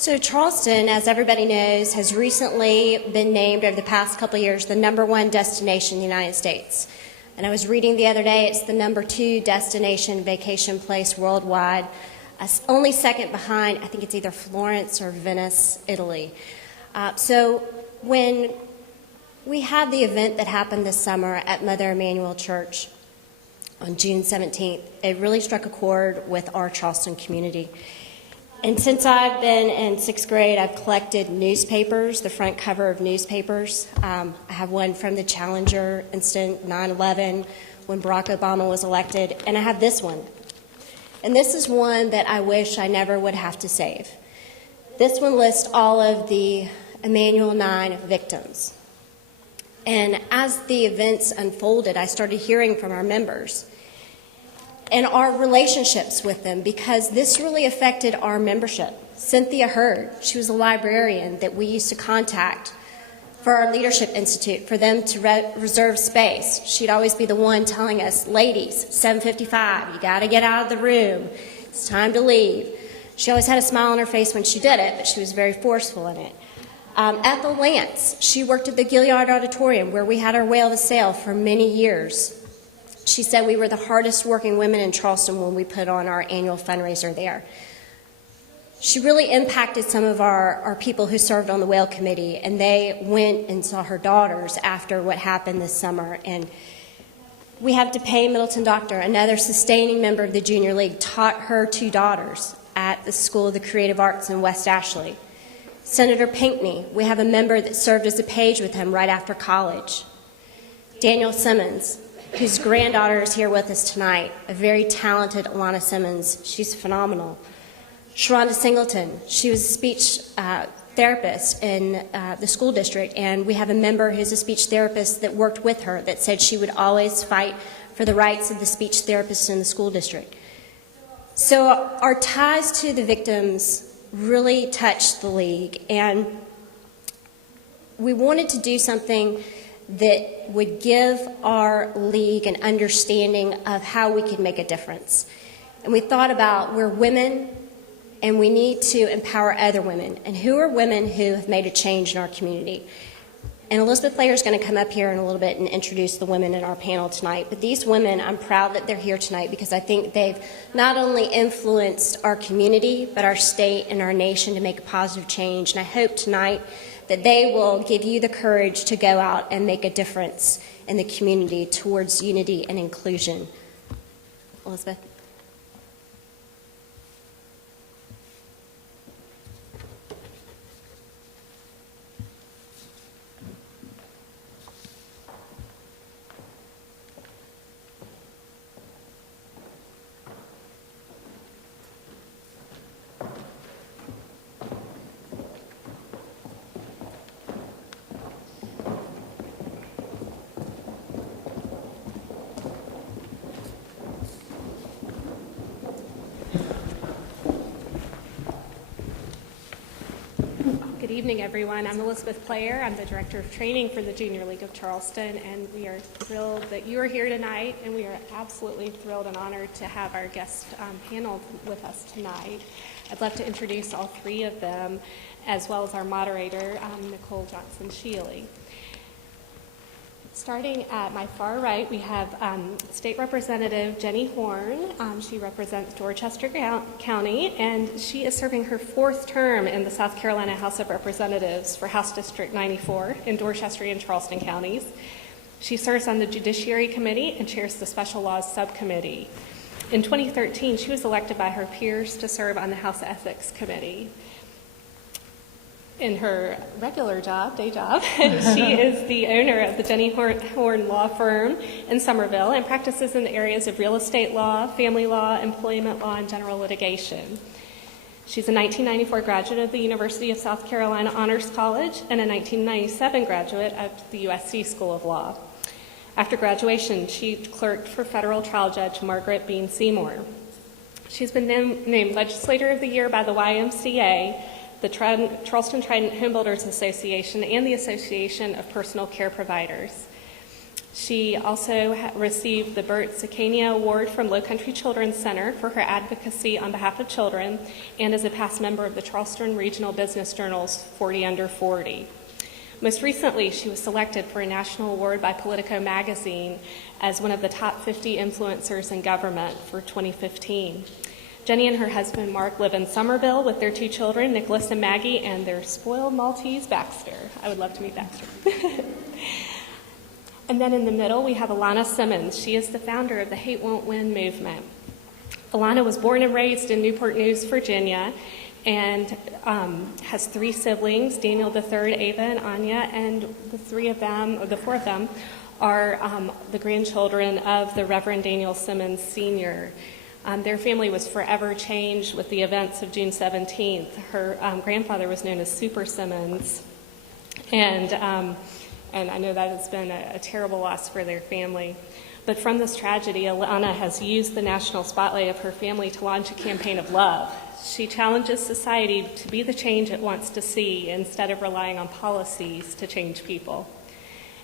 So Charleston, as everybody knows, has recently been named over the past couple of years the #1 destination in the United States. And I was reading the other day, it's the #2 destination vacation place worldwide, only second behind, I think it's either Florence or Venice, Italy. So when we had the event that happened this summer at Mother Emanuel Church on June 17th, it really struck a chord with our Charleston community. And since I've been in 6th grade, I've collected newspapers, the front cover of newspapers. I have one from the Challenger incident, 9/11, when Barack Obama was elected, and I have this one. And this is one that I wish I never would have to save. This one lists all of the Emanuel 9 victims. And as the events unfolded, I started hearing from our members and our relationships with them, because this really affected our membership. Cynthia Hurd, she was a librarian that we used to contact for our Leadership Institute for them to reserve space. She'd always be the one telling us, ladies, 7:55, you got to get out of the room. It's time to leave. She always had a smile on her face when she did it, but she was very forceful in it. Ethel Lance, she worked at the Gilliard Auditorium where we had our Whale to Sail for many years. She said we were the hardest working women in Charleston when we put on our annual fundraiser there. She really impacted some of our people who served on the Whale Committee, and they went and saw her daughters after what happened this summer. And we have DePay Middleton Doctor, another sustaining member of the Junior League, taught her 2 daughters at the School of the Creative Arts in West Ashley. Senator Pinckney, we have a member that served as a page with him right after college. Daniel Simmons, whose granddaughter is here with us tonight, a very talented Alana Simmons. She's phenomenal. Sharonda Singleton, she was a speech therapist in the school district, and we have a member who's a speech therapist that worked with her that said she would always fight for the rights of the speech therapists in the school district. So our ties to the victims really touched the league, and we wanted to do something that would give our league an understanding of how we could make a difference. And we thought about, we're women, and we need to empower other women. And who are women who have made a change in our community? And Elizabeth Player is going to come up here in a little bit and introduce the women in our panel tonight. But these women, I'm proud that they're here tonight because I think they've not only influenced our community, but our state and our nation to make a positive change. And I hope tonight that they will give you the courage to go out and make a difference in the community towards unity and inclusion. Elizabeth. Good evening, everyone. I'm Elizabeth Player. I'm the Director of Training for the Junior League of Charleston, and we are thrilled that you are here tonight, and we are absolutely thrilled and honored to have our guest panel with us tonight. I'd love to introduce all 3 of them, as well as our moderator, Nicole Johnson-Shealy. Starting at my far right, we have State Representative Jenny Horn. She represents Dorchester County, and she is serving her 4th term in the South Carolina House of Representatives for House District 94 in Dorchester and Charleston counties. She serves on the Judiciary Committee and chairs the Special Laws Subcommittee. In 2013, she was elected by her peers to serve on the House Ethics Committee. In her regular job, day job, she is the owner of the Jenny Horn Law Firm in Somerville and practices in the areas of real estate law, family law, employment law, and general litigation. She's a 1994 graduate of the University of South Carolina Honors College and a 1997 graduate of the USC School of Law. After graduation, she clerked for federal trial judge Margaret Bean Seymour. She's been named Legislator of the Year by the YMCA, the Charleston Trident Homebuilders Association, and the Association of Personal Care Providers. She also received the Bert Sakania Award from Low Country Children's Center for her advocacy on behalf of children, and is a past member of the Charleston Regional Business Journal's 40 Under 40. Most recently, she was selected for a national award by Politico magazine as one of the top 50 influencers in government for 2015. Jenny and her husband, Mark, live in Somerville with their 2 children, Nicholas and Maggie, and their spoiled Maltese, Baxter. I would love to meet Baxter. And then in the middle, we have Alana Simmons. She is the founder of the Hate Won't Win movement. Alana was born and raised in Newport News, Virginia, and has 3 siblings, Daniel III, Ava, and Anya, and the 4 of them are the grandchildren of the Reverend Daniel Simmons Sr. Their family was forever changed with the events of June 17th. Her grandfather was known as Super Simmons, and I know that has been a terrible loss for their family. But from this tragedy, Alana has used the national spotlight of her family to launch a campaign of love. She challenges society to be the change it wants to see instead of relying on policies to change people.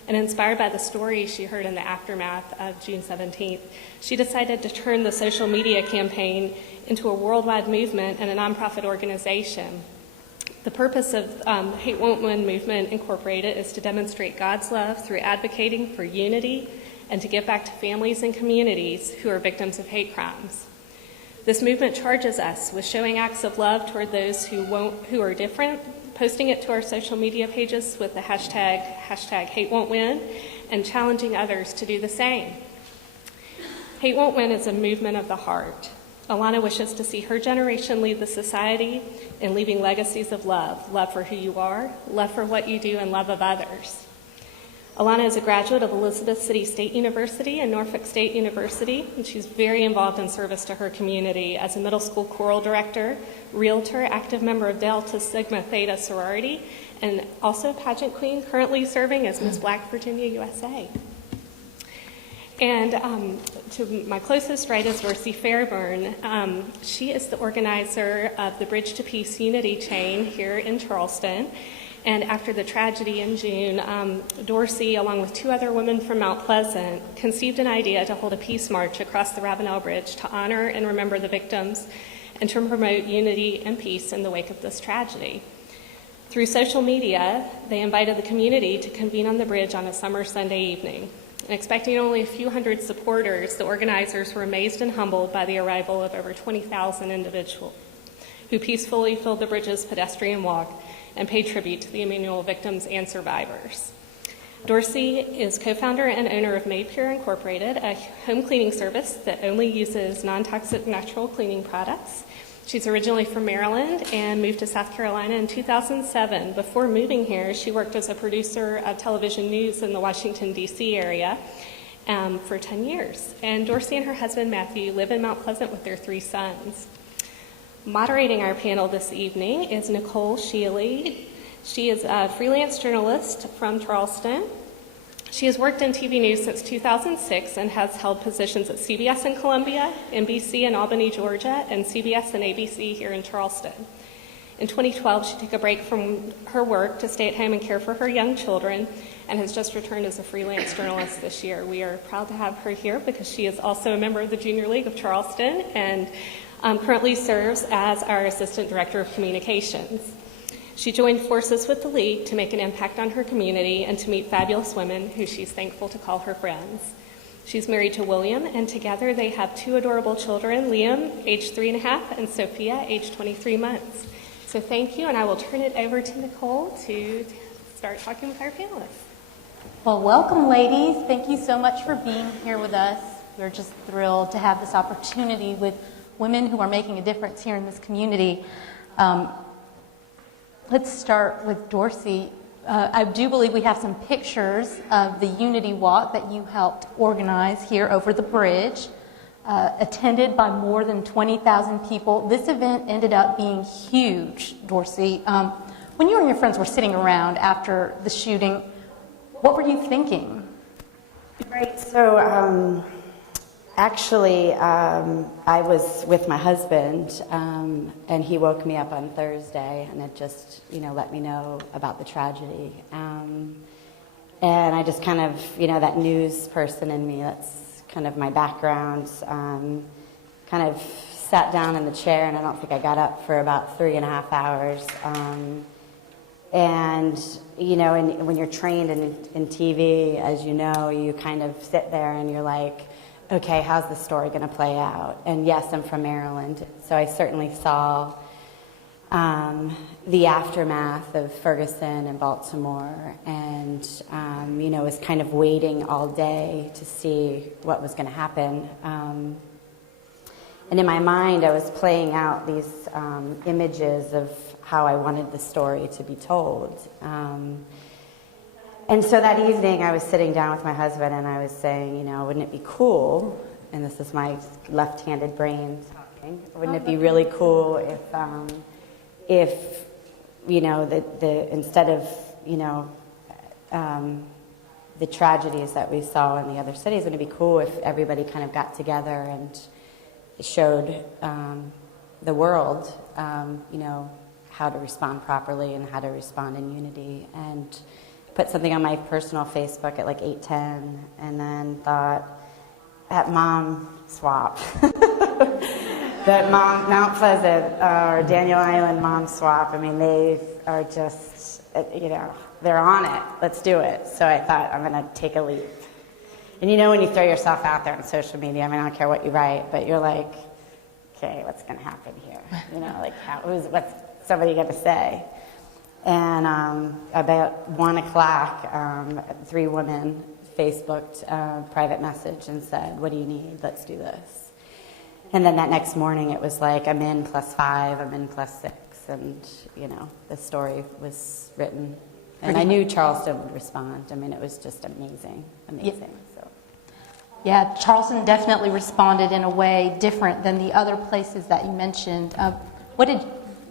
And inspired by the story she heard in the aftermath of June 17th, she decided to turn the social media campaign into a worldwide movement and a nonprofit organization. The purpose of Hate Won't Win Movement Incorporated is to demonstrate God's love through advocating for unity and to give back to families and communities who are victims of hate crimes. This movement charges us with showing acts of love toward those who are different, posting it to our social media pages with the hashtag Hate Won't Win, and challenging others to do the same. Hate Won't Win is a movement of the heart. Alana wishes to see her generation lead the society in leaving legacies of love for who you are, love for what you do, and love of others. Alana is a graduate of Elizabeth City State University and Norfolk State University, and she's very involved in service to her community as a middle school choral director, realtor, active member of Delta Sigma Theta sorority, and also a pageant queen, currently serving as Miss Black Virginia USA. And to my closest right is Dorsey Fairburn. She is the organizer of the Bridge to Peace Unity Chain here in Charleston. And after the tragedy in June, Dorsey, along with 2 other women from Mount Pleasant, conceived an idea to hold a peace march across the Ravenel Bridge to honor and remember the victims and to promote unity and peace in the wake of this tragedy. Through social media, they invited the community to convene on the bridge on a summer Sunday evening. And expecting only a few hundred supporters, the organizers were amazed and humbled by the arrival of over 20,000 individuals who peacefully filled the bridge's pedestrian walk and paid tribute to the Emmanuel victims and survivors. Dorsey is co-founder and owner of Made Pure Incorporated, a home cleaning service that only uses non-toxic natural cleaning products. She's originally from Maryland and moved to South Carolina in 2007. Before moving here, she worked as a producer of television news in the Washington, D.C. area for 10 years. And Dorsey and her husband, Matthew, live in Mount Pleasant with their 3 sons. Moderating our panel this evening is Nicole Shealy. She is a freelance journalist from Charleston. She has worked in TV news since 2006 and has held positions at CBS in Columbia, NBC in Albany, Georgia, and CBS and ABC here in Charleston. In 2012, she took a break from her work to stay at home and care for her young children and has just returned as a freelance journalist this year. We are proud to have her here because she is also a member of the Junior League of Charleston and currently serves as our Assistant Director of Communications. She joined forces with the League to make an impact on her community and to meet fabulous women who she's thankful to call her friends. She's married to William, and together they have 2 adorable children, Liam, age 3.5, and Sophia, age 23 months. So thank you, and I will turn it over to Nicole to start talking with our panelists. Well, welcome, ladies. Thank you so much for being here with us. We're just thrilled to have this opportunity with women who are making a difference here in this community. Let's start with Dorsey. I do believe we have some pictures of the Unity Walk that you helped organize here over the bridge, attended by more than 20,000 people. This event ended up being huge, Dorsey. When you and your friends were sitting around after the shooting, what were you thinking? Right, so actually, I was with my husband, and he woke me up on Thursday, and it just, let me know about the tragedy. And and I just kind of, that news person in me, that's kind of my background, kind of sat down in the chair, and I don't think I got up for about 3.5 hours. And when you're trained in TV, as you know, you kind of sit there and you're like, okay, how's the story going to play out? And yes, I'm from Maryland, so I certainly saw the aftermath of Ferguson and Baltimore, and was kind of waiting all day to see what was going to happen. And in my mind, I was playing out these images of how I wanted the story to be told. And so that evening, I was sitting down with my husband, and I was saying, wouldn't it be cool, and this is my left-handed brain talking, wouldn't it be really cool if instead of, the tragedies that we saw in the other cities, wouldn't it be cool if everybody kind of got together and showed the world, how to respond properly and how to respond in unity, and put something on my personal Facebook at like 8:10, and then thought, at Mom Swap, that Mount Pleasant or Daniel Island Mom Swap, I mean, they are just, they're on it. Let's do it. So I thought, I'm going to take a leap. And when you throw yourself out there on social media, I mean, I don't care what you write, but you're like, okay, what's going to happen here? What's somebody going to say? And about 1 o'clock, 3 women Facebooked a private message and said, what do you need? Let's do this. And then that next morning, it was like, I'm in +5, I'm in +6, and, the story was written. And I knew Charleston would respond. I mean, it was just amazing. So. Yeah, Charleston definitely responded in a way different than the other places that you mentioned. What did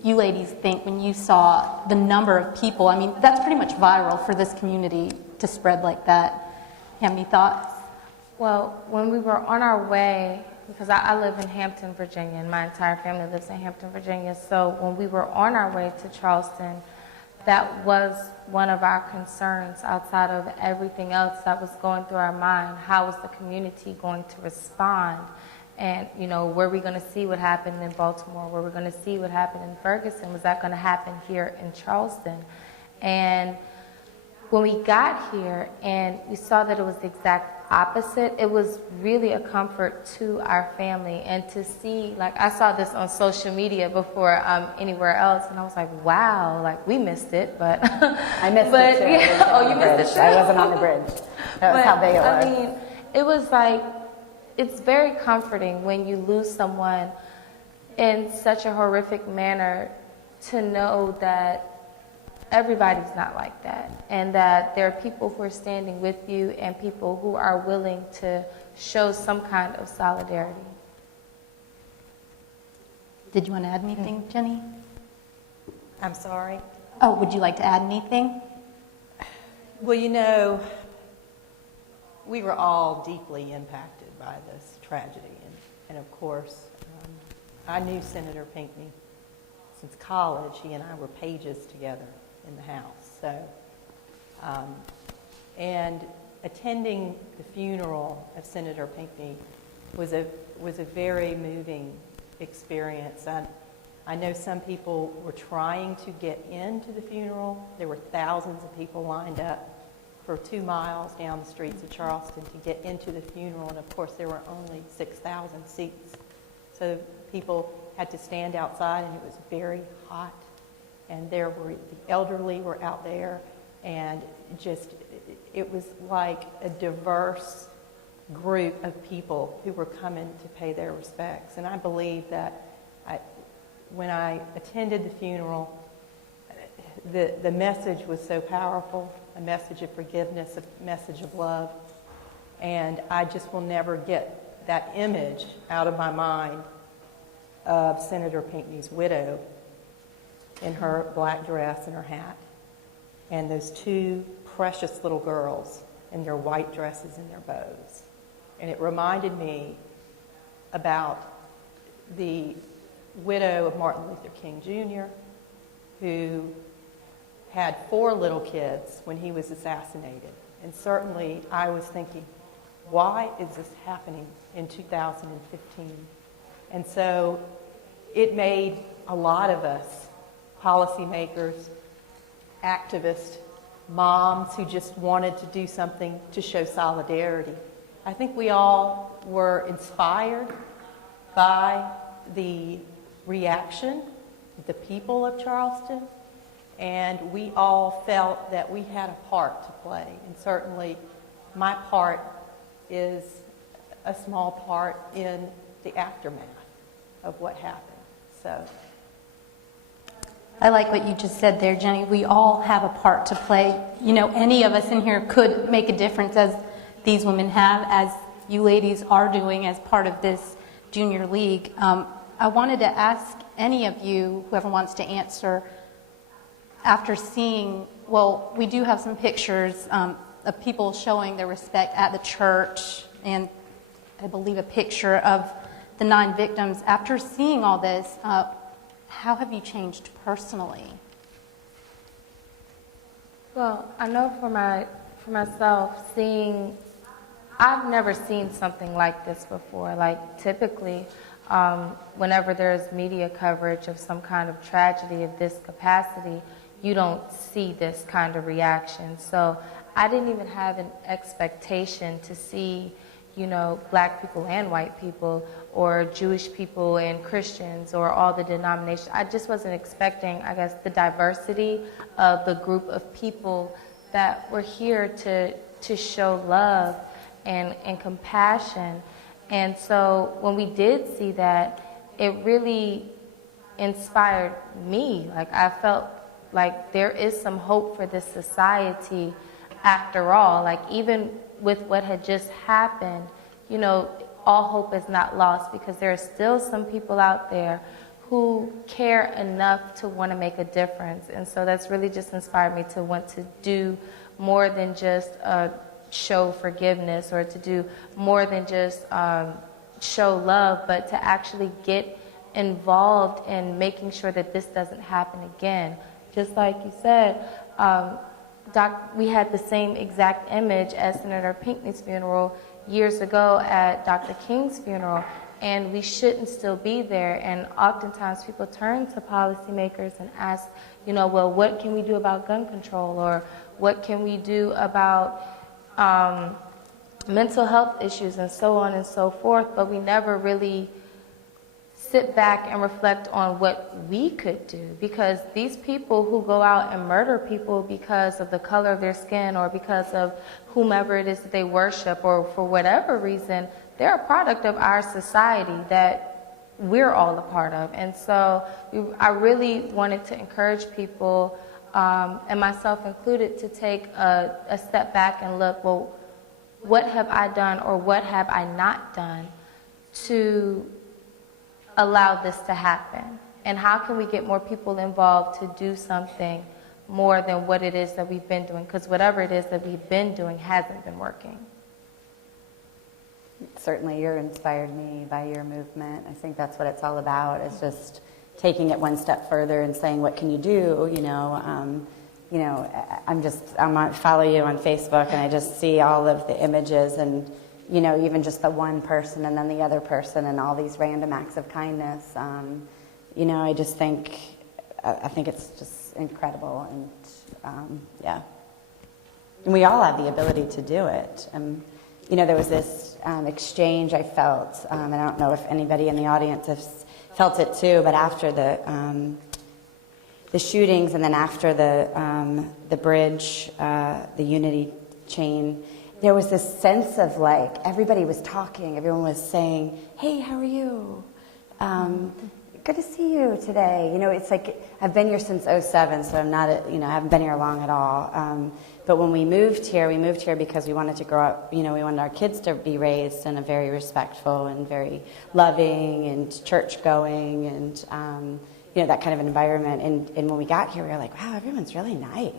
you ladies think when you saw the number of people? I mean, that's pretty much viral for this community to spread like that. You have any thoughts? Well, when we were on our way, because I live in Hampton, Virginia, and my entire family lives in Hampton, Virginia, so when we were on our way to Charleston, that was one of our concerns outside of everything else that was going through our mind. How was the community going to respond? And, were we going to see what happened in Baltimore? Were we going to see what happened in Ferguson? Was that going to happen here in Charleston? And when we got here and we saw that it was the exact opposite, it was really a comfort to our family. And to see, I saw this on social media before anywhere else, and I was like, wow, we missed it, but I missed it too. Yeah, oh, you missed it too? I wasn't on the bridge. That was how big it was. I mean, it was it's very comforting when you lose someone in such a horrific manner to know that everybody's not like that, and that there are people who are standing with you and people who are willing to show some kind of solidarity. Did you want to add anything, Jenny? I'm sorry. Oh, would you like to add anything? Well, we were all deeply impacted by this tragedy. And of course, I knew Senator Pinckney since college. He and I were pages together in the House. So, and attending the funeral of Senator Pinckney was a very moving experience. I know some people were trying to get into the funeral. There were thousands of people lined up for 2 miles down the streets of Charleston to get into the funeral, and of course there were only 6,000 seats. So people had to stand outside, and it was very hot. And the elderly were out there, and it was like a diverse group of people who were coming to pay their respects. And I believe that when I attended the funeral, the message was so powerful, a message of forgiveness, a message of love. And I just will never get that image out of my mind of Senator Pinckney's widow in her black dress and her hat, and those 2 precious little girls in their white dresses and their bows. And it reminded me about the widow of Martin Luther King Jr., who had 4 little kids when he was assassinated. And certainly I was thinking, why is this happening in 2015? And so it made a lot of us, policymakers, activists, moms who just wanted to do something to show solidarity. I think we all were inspired by the reaction of the people of Charleston, and we all felt that we had a part to play. And certainly my part is a small part in the aftermath of what happened. So I like what you just said there, Jenny. We all have a part to play. You know, any of us in here could make a difference, as these women have, as you ladies are doing as part of this junior league. I wanted to ask any of you, whoever wants to answer, after seeing, well, we do have some pictures of people showing their respect at the church, and I believe a picture of the 9 victims. After seeing all this, how have you changed personally? Well, I know for myself, I've never seen something like this before. Like typically, whenever there's media coverage of some kind of tragedy of this capacity, you don't see this kind of reaction. So I didn't even have an expectation to see, you know, black people and white people, or Jewish people and Christians, or all the denominations. I just wasn't expecting, I guess, the diversity of the group of people that were here to show love and compassion. And so when we did see that, it really inspired me. Like, I felt like there is some hope for this society after all. Like, even with what had just happened, you know, all hope is not lost, because there are still some people out there who care enough to want to make a difference. And so that's really just inspired me to want to do more than just show forgiveness, or to do more than just show love, but to actually get involved in making sure that this doesn't happen again. Just like you said, we had the same exact image as Senator Pinckney's funeral years ago at Dr. King's funeral, and we shouldn't still be there. And oftentimes people turn to policymakers and ask, you know, well, what can we do about gun control, or what can we do about mental health issues, and so on and so forth, but we never really sit back and reflect on what we could do, because these people who go out and murder people because of the color of their skin, or because of whomever it is that they worship, or for whatever reason, they're a product of our society that we're all a part of. And so I really wanted to encourage people, and myself included, to take a step back and look, well, what have I done, or what have I not done to allow this to happen? And how can we get more people involved to do something more than what it is that we've been doing? Because whatever it is that we've been doing hasn't been working. Certainly, you're inspired me by your movement. I think that's what it's all about, is just taking it one step further and saying, what can you do? I follow you on Facebook, and I just see all of the images, and, you know, even just the one person and then the other person, and all these random acts of kindness. I just think, I think it's just incredible, and yeah. And we all have the ability to do it. There was this exchange I felt, and I don't know if anybody in the audience has felt it too, but after the shootings, and then after the bridge, the Unity chain, there was this sense of, like, everybody was talking, everyone was saying, hey, how are you? Good to see you today. You know, it's like, I've been here since 2007, so I'm not, I haven't been here long at all. But when we moved here because we wanted to grow up, we wanted our kids to be raised in a very respectful and very loving and church-going and, that kind of environment. And when we got here, we were like, wow, everyone's really nice.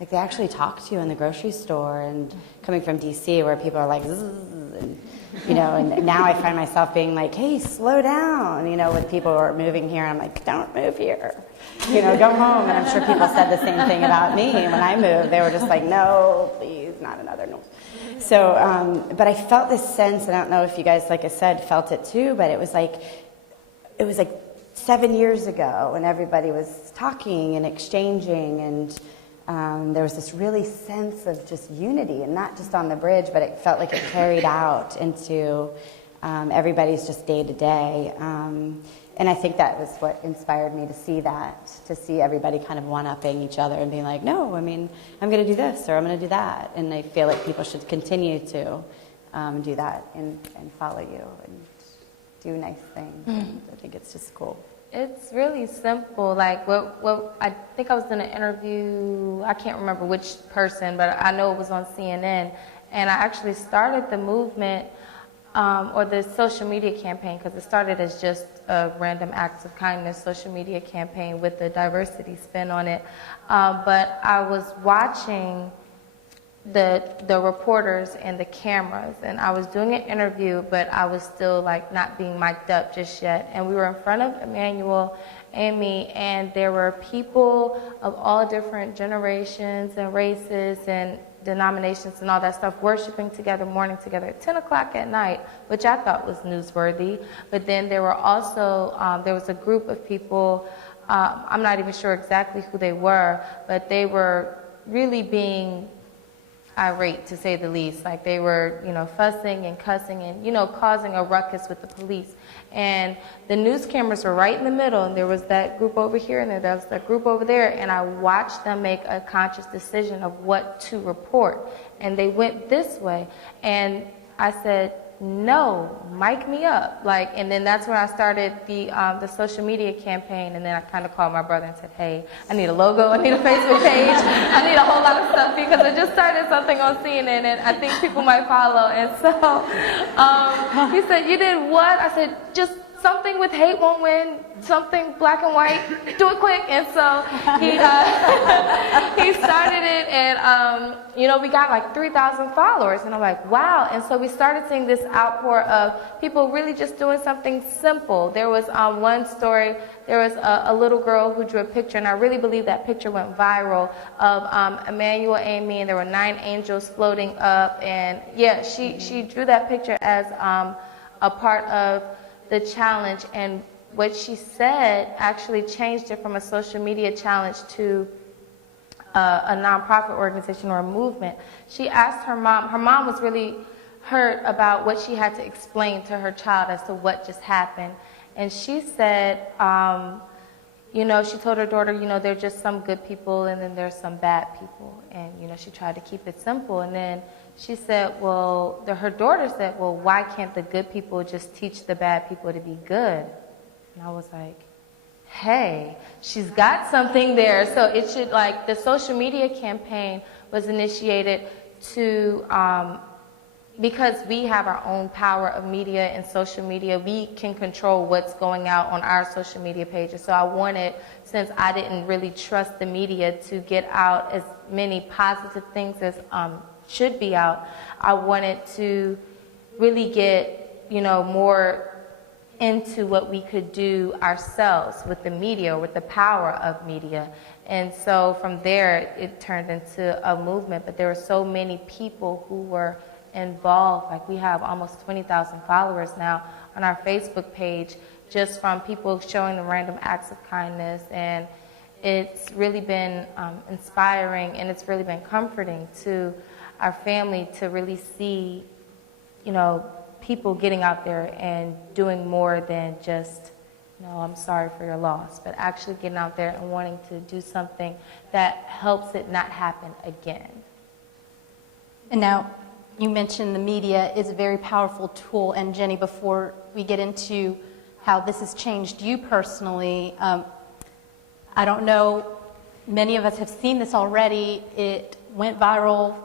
Like, they actually talk to you in the grocery store, and coming from D.C., where people are like, zzz, and you know, and now I find myself being like, hey, slow down, you know, with people who are moving here. I'm like, don't move here, you know, go home. And I'm sure people said the same thing about me when I moved. They were just like, no, please, not another no. So, but I felt this sense, and I don't know if you guys, like I said, felt it too, but it was like 7 years ago when everybody was talking and exchanging, and there was this really sense of just unity, and not just on the bridge, but it felt like it carried out into everybody's just day to day. And I think that was what inspired me to see that, to see everybody kind of one-upping each other and being like, no, I mean, I'm going to do this or I'm going to do that. And I feel like people should continue to do that and follow you and do nice things. And I think it's just cool. It's really simple. Like, what I think I was in an interview, I can't remember which person, but I know it was on CNN, and I actually started the movement or the social media campaign, because it started as just a random acts of kindness social media campaign with the diversity spin on it. But I was watching the reporters and the cameras, and I was doing an interview, but I was still like not being mic'd up just yet. And we were in front of Emmanuel and me, and there were people of all different generations and races and denominations and all that stuff worshiping together, mourning together at 10 o'clock at night, which I thought was newsworthy. But then there were also, there was a group of people, I'm not even sure exactly who they were, but they were really being irate, to say the least. Like, they were, you know, fussing and cussing and, you know, causing a ruckus with the police. And the news cameras were right in the middle, and there was that group over here and there was that group over there, and I watched them make a conscious decision of what to report. And they went this way, and I said, no, mic me up. Like, and then that's when I started the social media campaign, and then I kind of called my brother and said, hey, I need a logo, I need a Facebook page, I need a whole lot of stuff, because I just started something on CNN and I think people might follow. And so he said, you did what? I said, just something with hate won't win, something black and white, do it quick. And so he started it, and you know, we got like 3,000 followers, and I'm like, wow. And so we started seeing this outpour of people really just doing something simple. There was one story, there was a little girl who drew a picture, and I really believe that picture went viral, of Emmanuel and me, and there were 9 angels floating up, and yeah, she drew that picture as a part of the challenge, and what she said actually changed it from a social media challenge to a nonprofit organization or a movement. She asked her mom was really hurt about what she had to explain to her child as to what just happened. And she said, you know, she told her daughter, you know, there are just some good people and then there's some bad people. And, you know, she tried to keep it simple. And then she said, well, her daughter said, well, why can't the good people just teach the bad people to be good? And I was like, hey, she's got something there. So it should, like, the social media campaign was initiated to, because we have our own power of media and social media, we can control what's going out on our social media pages. So I wanted, since I didn't really trust the media to get out as many positive things as should be out, I wanted to really get, you know, more into what we could do ourselves with the media, with the power of media. And so from there, it turned into a movement. But there were so many people who were involved. Like, we have almost 20,000 followers now on our Facebook page, just from people showing them random acts of kindness. And it's really been inspiring, and it's really been comforting to our family to really see, you know, people getting out there and doing more than just, you know, I'm sorry for your loss, but actually getting out there and wanting to do something that helps it not happen again. And now, you mentioned the media is a very powerful tool, and Jenny, before we get into how this has changed you personally, I don't know, many of us have seen this already. It went viral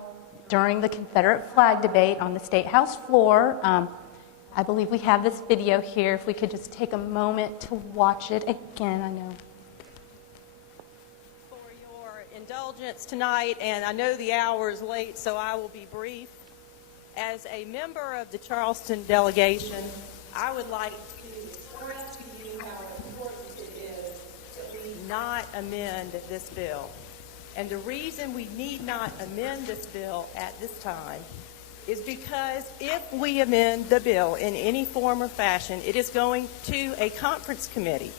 during the Confederate flag debate on the State House floor. I believe we have this video here. If we could just take a moment to watch it again, I know. For your indulgence tonight, and I know the hour is late, so I will be brief. As a member of the Charleston delegation, I would like to express to you how important it is that we not amend this bill. And the reason we need not amend this bill at this time is because if we amend the bill in any form or fashion, it is going to a conference committee.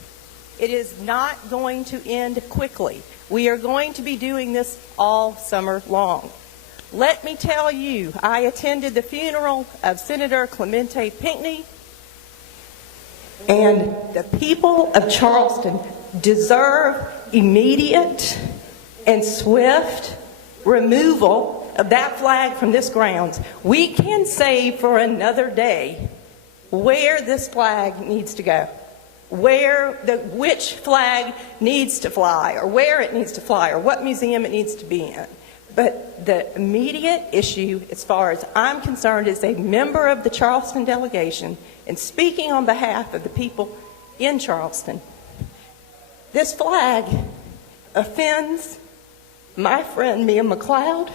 It is not going to end quickly. We are going to be doing this all summer long. Let me tell you, I attended the funeral of Senator Clemente Pinckney, and the people of Charleston deserve immediate and swift removal of that flag from this grounds. We can say for another day where this flag needs to go, which flag needs to fly, or where it needs to fly, or what museum it needs to be in. But the immediate issue, as far as I'm concerned, as a member of the Charleston delegation, and speaking on behalf of the people in Charleston, this flag offends my friend Mia McLeod,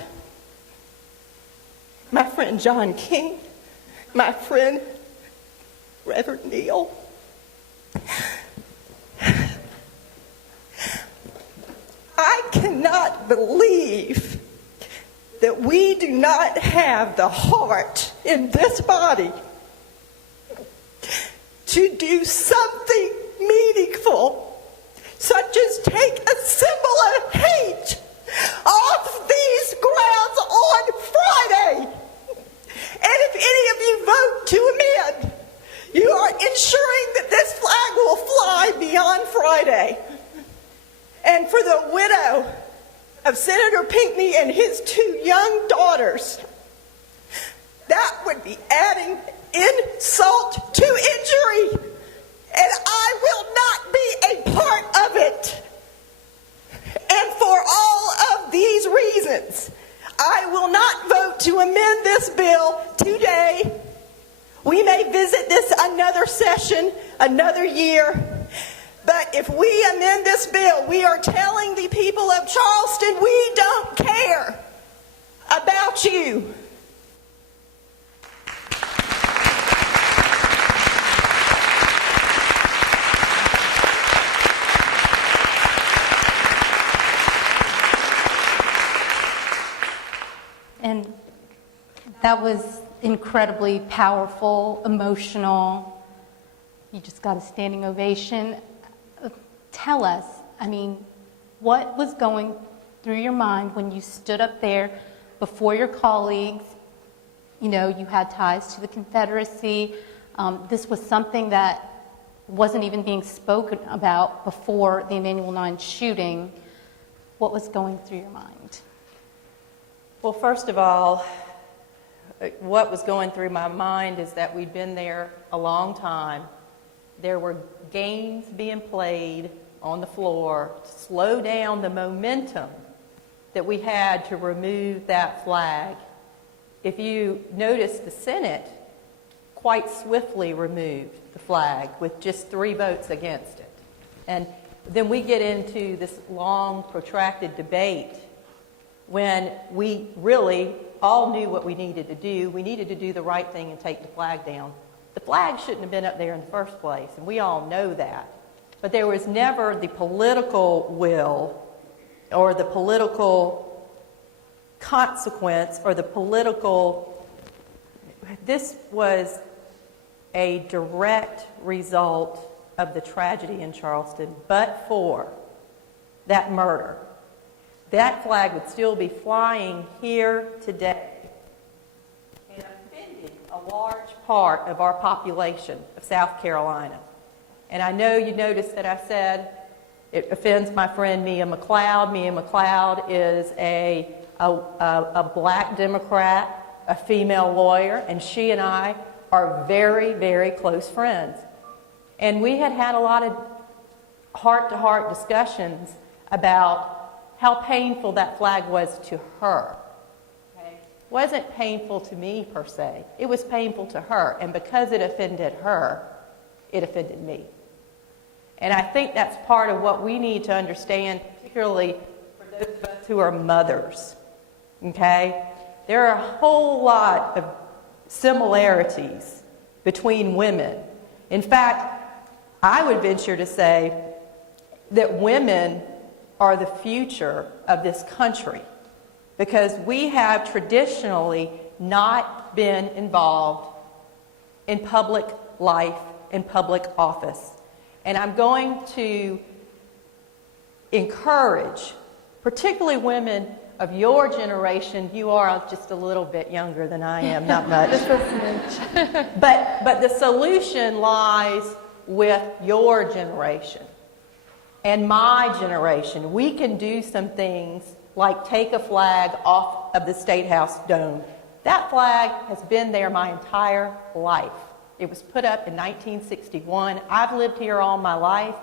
my friend John King, my friend Reverend Neal. I cannot believe that we do not have the heart in this body to do something meaningful, such as take a symbol of hate off these grounds on Friday. And if any of you vote to amend, you are ensuring that this flag will fly beyond Friday. And for the widow of Senator Pinckney and his 2 young daughters, that would be adding insult to injury. And I will not be a part of it. And for all of these reasons, I will not vote to amend this bill today. We may visit this another session, another year. But if we amend this bill, we are telling the people of Charleston, we don't care about you. And that was incredibly powerful, emotional. You just got a standing ovation. Tell us, what was going through your mind when you stood up there before your colleagues? You know, you had ties to the Confederacy. This was something that wasn't even being spoken about before the Emanuel 9 shooting. What was going through your mind? Well, first of all, what was going through my mind is that we'd been there a long time. There were games being played on the floor to slow down the momentum that we had to remove that flag. If you notice, the Senate quite swiftly removed the flag with just 3 votes against it. And then we get into this long, protracted debate when we really all knew what we needed to do. We needed to do the right thing and take the flag down. The flag shouldn't have been up there in the first place, and we all know that. But there was never the political will or the political consequence or the political... This was a direct result of the tragedy in Charleston, but for that murder. That flag would still be flying here today and offended a large part of our population of South Carolina. And I know you noticed that I said it offends my friend Mia McLeod. Mia McLeod is a black Democrat, a female lawyer, and she and I are very, very close friends. And we had a lot of heart-to-heart discussions about how painful that flag was to her. Okay? It wasn't painful to me per se. It was painful to her. And because it offended her, it offended me. And I think that's part of what we need to understand, particularly for those of us who are mothers. Okay? There are a whole lot of similarities between women. In fact, I would venture to say that women are the future of this country because we have traditionally not been involved in public life, in public office. And I'm going to encourage, particularly women of your generation, you are just a little bit younger than I am, not much. But the solution lies with your generation and my generation. We can do some things like take a flag off of the State House dome. That flag has been there my entire life. It was put up in 1961. I've lived here all my life.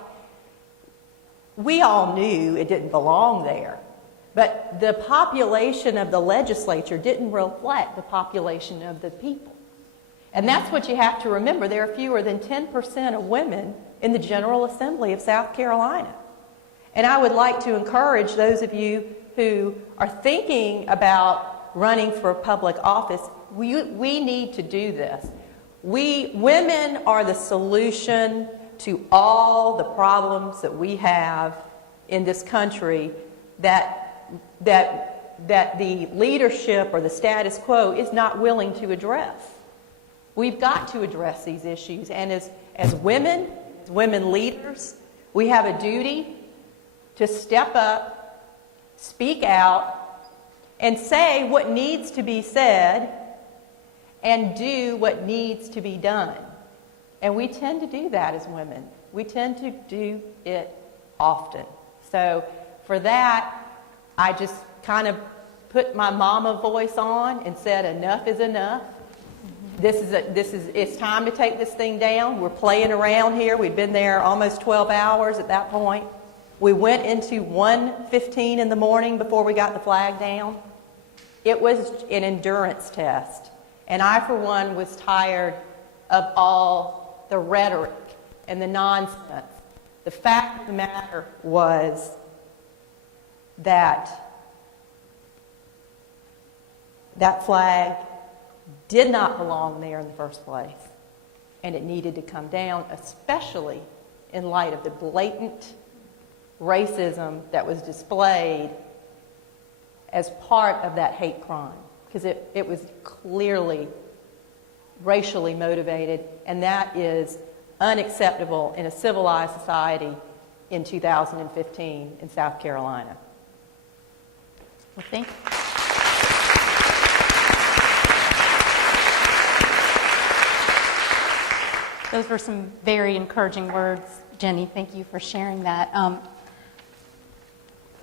We all knew it didn't belong there. But the population of the legislature didn't reflect the population of the people. And that's what you have to remember. There are fewer than 10% of women in the General Assembly of South Carolina. And I would like to encourage those of you who are thinking about running for public office, we need to do this. Women are the solution to all the problems that we have in this country that the leadership or the status quo is not willing to address. We've got to address these issues, and as women leaders, we have a duty to step up, speak out, and say what needs to be said and do what needs to be done. And we tend to do that as women. We tend to do it often. So for that, I just kind of put my mama voice on and said, enough is enough. It's time to take this thing down. We're playing around here. We'd been there almost 12 hours at that point. We went into 1:15 in the morning before we got the flag down. It was an endurance test. And I, for one, was tired of all the rhetoric and the nonsense. The fact of the matter was that that flag did not belong there in the first place, and it needed to come down, especially in light of the blatant racism that was displayed as part of that hate crime, because it was clearly racially motivated, and that is unacceptable in a civilized society in 2015 in South Carolina. Well, thank you. Those were some very encouraging words, Jenny. Thank you for sharing that.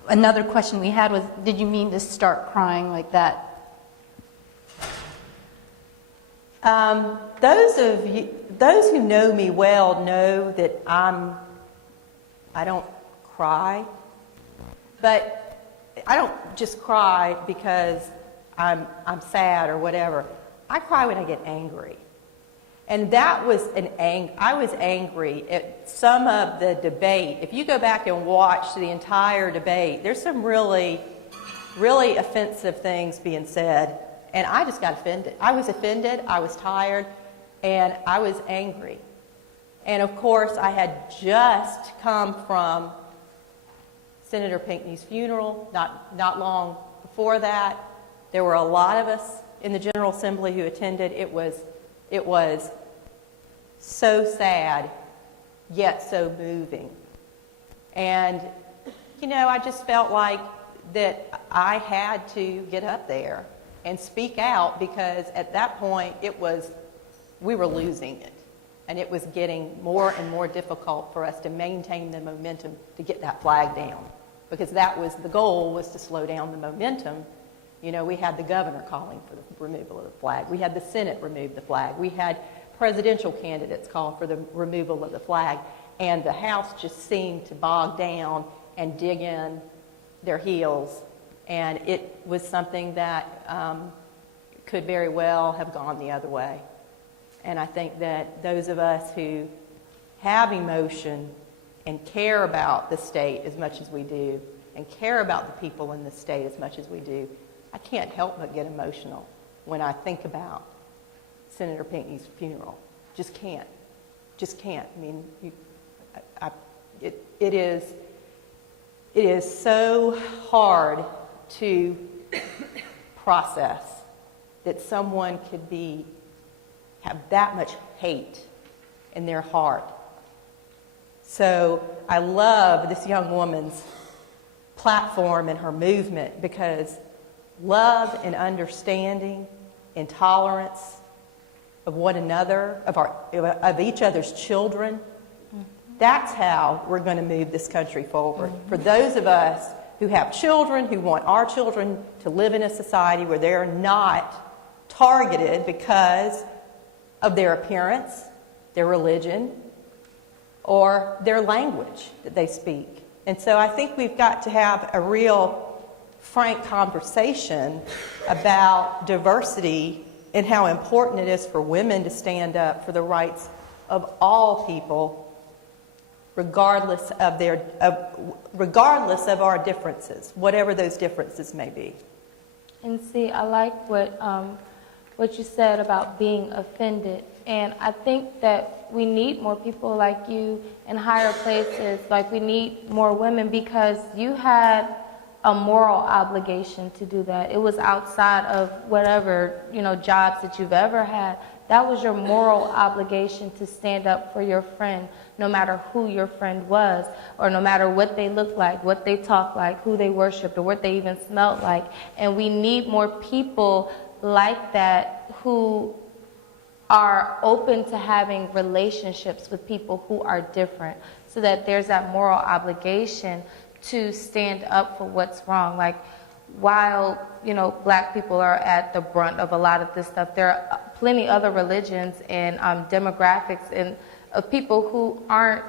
Another question we had was, did you mean to start crying like that? Those who know me well know that I don't cry, but I don't just cry because I'm sad or whatever. I cry when I get angry. And that was I was angry at some of the debate. If you go back and watch the entire debate, there's some really, really offensive things being said. And I just got offended. I was offended, I was tired, and I was angry. And of course, I had just come from Senator Pinckney's funeral, not long before that. There were a lot of us in the General Assembly who attended. It was so sad, yet so moving. And, I just felt like that I had to get up there and speak out, because at that point we were losing it. And it was getting more and more difficult for us to maintain the momentum to get that flag down, because that was the goal, was to slow down the momentum. We had the governor calling for the removal of the flag. We had the Senate remove the flag. We had presidential candidates call for the removal of the flag. And the House just seemed to bog down and dig in their heels. And it was something that could very well have gone the other way. And I think that those of us who have emotion and care about the state as much as we do, and care about the people in the state as much as we do, I can't help but get emotional when I think about Senator Pinckney's funeral. Just can't. Just can't. I mean, it is so hard to process that someone could have that much hate in their heart. So I love this young woman's platform and her movement, because love and understanding and tolerance of one another, of each other's children, that's how we're going to move this country forward. For those of us who have children, who want our children to live in a society where they're not targeted because of their appearance, their religion, or their language that they speak. And so I think we've got to have a real frank conversation about diversity and how important it is for women to stand up for the rights of all people, regardless of our differences, whatever those differences may be. And see, I like what you said about being offended. And I think that we need more people like you in higher places. Like, we need more women, because you had a moral obligation to do that. It was outside of whatever, jobs that you've ever had. That was your moral obligation to stand up for your friend, no matter who your friend was, or no matter what they looked like, what they talked like, who they worshiped, or what they even smelled like. And we need more people like that who are open to having relationships with people who are different, so that there's that moral obligation to stand up for what's wrong. Like, while, black people are at the brunt of a lot of this stuff, there are plenty other religions and demographics and of people who aren't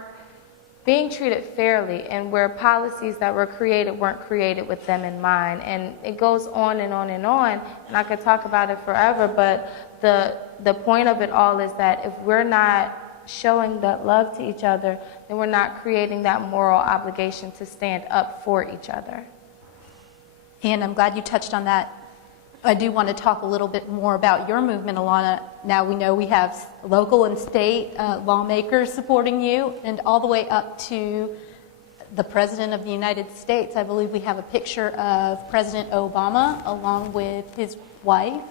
being treated fairly, and where policies that were created weren't created with them in mind. And it goes on and on and on, and I could talk about it forever, but the point of it all is that if we're not showing that love to each other, then we're not creating that moral obligation to stand up for each other. And I'm glad you touched on that. I do want to talk a little bit more about your movement, Alana. Now we know we have local and state lawmakers supporting you, and all the way up to the President of the United States. I believe we have a picture of President Obama along with his wife,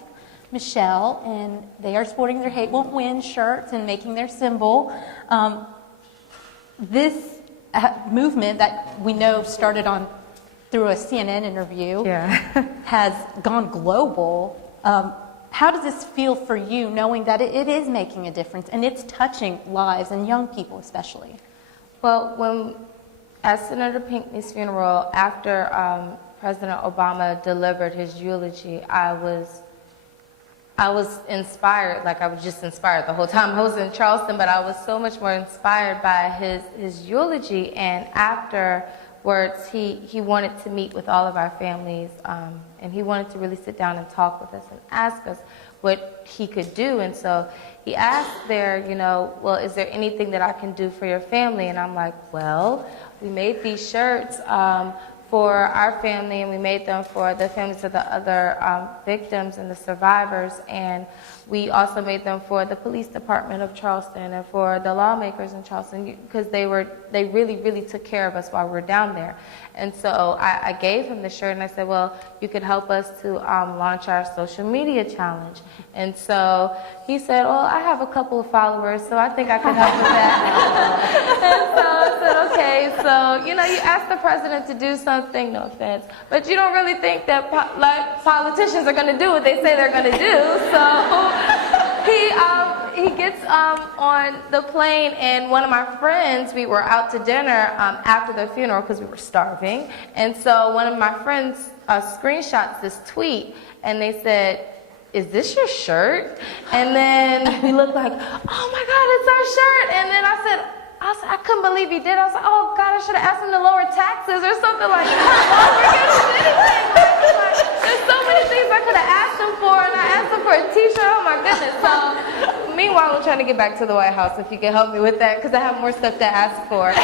Michelle, and they are sporting their Hate Won't Win shirts and making their symbol. This movement that we know started through a CNN interview has gone global. How does this feel for you, knowing that it is making a difference and it's touching lives, and young people especially? Well, at Senator Pinckney's funeral, after President Obama delivered his eulogy, I was inspired. Like, I was just inspired the whole time I was in Charleston, but I was so much more inspired by his eulogy. And afterwards, he wanted to meet with all of our families, and he wanted to really sit down and talk with us and ask us what he could do. And so he asked there, well, is there anything that I can do for your family? And I'm like, well, we made these shirts for our family, and we made them for the families of the other victims and the survivors, and we also made them for the police department of Charleston and for the lawmakers in Charleston, because they really, really took care of us while we were down there. And so I gave him the shirt, and I said, well, you could help us to launch our social media challenge. And so he said, well, I have a couple of followers, so I think I could help with that. And so I said, okay, so, you ask the president to do something, no offense, but you don't really think that politicians are going to do what they say they're going to do. So he gets on the plane, and one of my friends, we were out to dinner after the funeral because we were starving, and so one of my friends screenshots this tweet, and they said, is this your shirt? And then we looked like, oh my God, it's our shirt. And then I said, I couldn't believe he did. I was like, oh God, I should have asked him to lower taxes or something like that. There's so many things I could have asked him for, and I asked him for a t-shirt. Oh my goodness. So meanwhile, I'm trying to get back to the White House, if you can help me with that, because I have more stuff to ask for.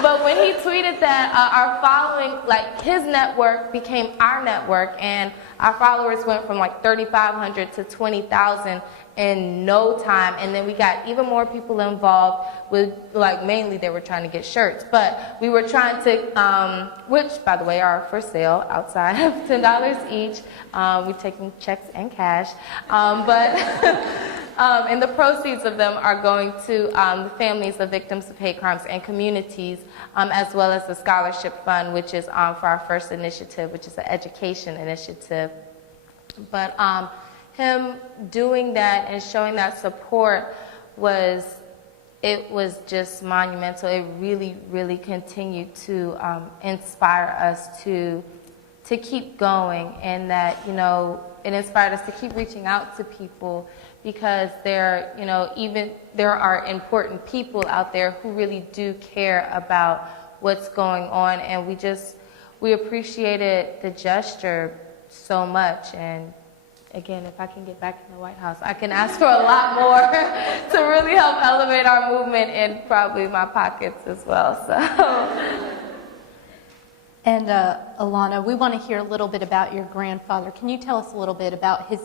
But So when he tweeted that, our following, like his network became our network, and our followers went from like 3,500 to 20,000 in no time. And then we got even more people involved with, like, mainly they were trying to get shirts, but we were trying to, which by the way are for sale outside of $10 each. We're taking checks and cash, and the proceeds of them are going to the families of victims of hate crimes and communities, as well as the scholarship fund, which is for our first initiative, which is an education initiative. But him doing that and showing that support was just monumental. It really, really continued to inspire us to keep going, and that, you know, it inspired us to keep reaching out to people, because there are important people out there who really do care about what's going on, and we appreciated the gesture so much. And again, if I can get back in the White House, I can ask for a lot more to really help elevate our movement, and probably my pockets as well. So. And Alana, we want to hear a little bit about your grandfather. Can you tell us a little bit about his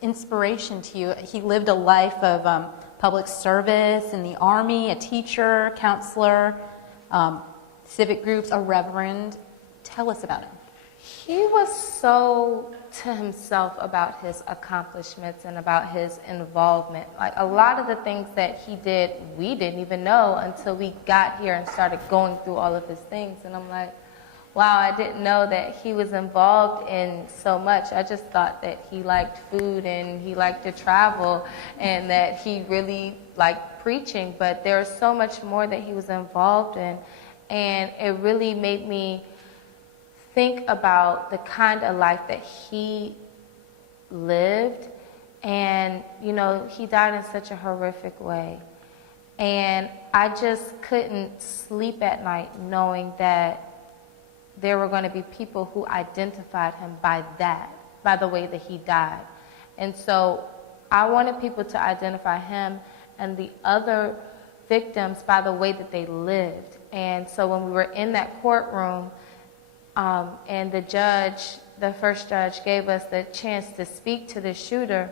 inspiration to you? He lived a life of public service in the Army, a teacher, counselor, civic groups, a reverend. Tell us about him. He was so to himself about his accomplishments and about his involvement. Like, a lot of the things that he did, we didn't even know until we got here and started going through all of his things. And I'm like, wow, I didn't know that he was involved in so much. I just thought that he liked food and he liked to travel and that he really liked preaching. But there was so much more that he was involved in. And it really made me think about the kind of life that he lived. And, you know, he died in such a horrific way. And I just couldn't sleep at night knowing that there were going to be people who identified him by the way that he died. And so I wanted people to identify him and the other victims by the way that they lived. And so when we were in that courtroom, and the first judge gave us the chance to speak to the shooter,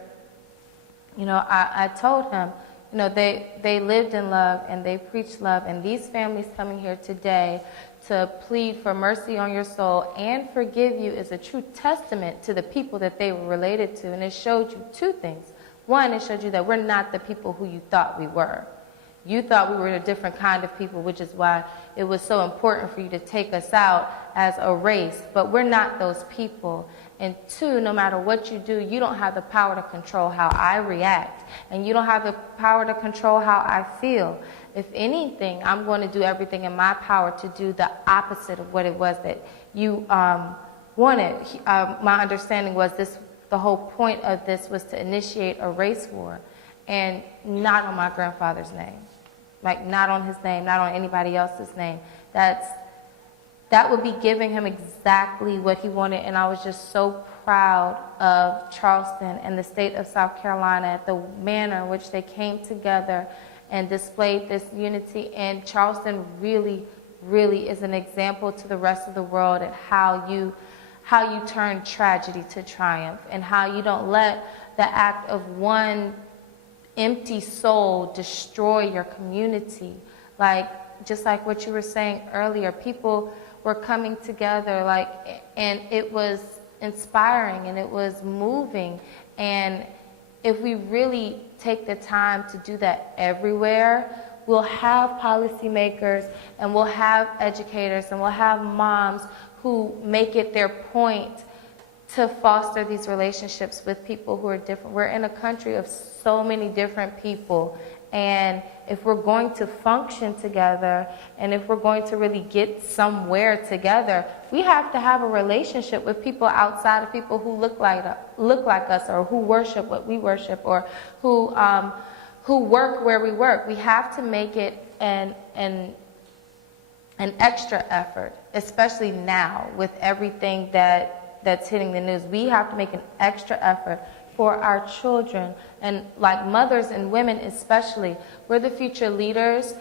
you know, I told him, you know, they lived in love and they preached love, and these families coming here today to plead for mercy on your soul and forgive you is a true testament to the people that they were related to. And it showed you two things. One, it showed you that we're not the people who you thought we were. You thought we were a different kind of people, which is why it was so important for you to take us out as a race. But we're not those people. And two, no matter what you do, you don't have the power to control how I react. And you don't have the power to control how I feel. If anything, I'm going to do everything in my power to do the opposite of what it was that you wanted. My understanding was the whole point of this was to initiate a race war, and not on my grandfather's name. Like, not on his name, not on anybody else's name. That would be giving him exactly what he wanted. And I was just so proud of Charleston and the state of South Carolina at the manner in which they came together and displayed this unity. And Charleston really, really is an example to the rest of the world at how you turn tragedy to triumph, and how you don't let the act of one empty soul destroy your community. Like, just like what you were saying earlier, people were coming together, and it was inspiring and it was moving. And if we really take the time to do that everywhere, we'll have policymakers and we'll have educators and we'll have moms who make it their point to foster these relationships with people who are different. We're in a country of so many different people, and if we're going to function together and if we're going to really get somewhere together, we have to have a relationship with people outside of people who look like us, or who worship what we worship, or who work where we work. We have to make it an extra effort, especially now with everything that's hitting the news. We have to make an extra effort for our children, and like mothers and women especially. We're the future leaders.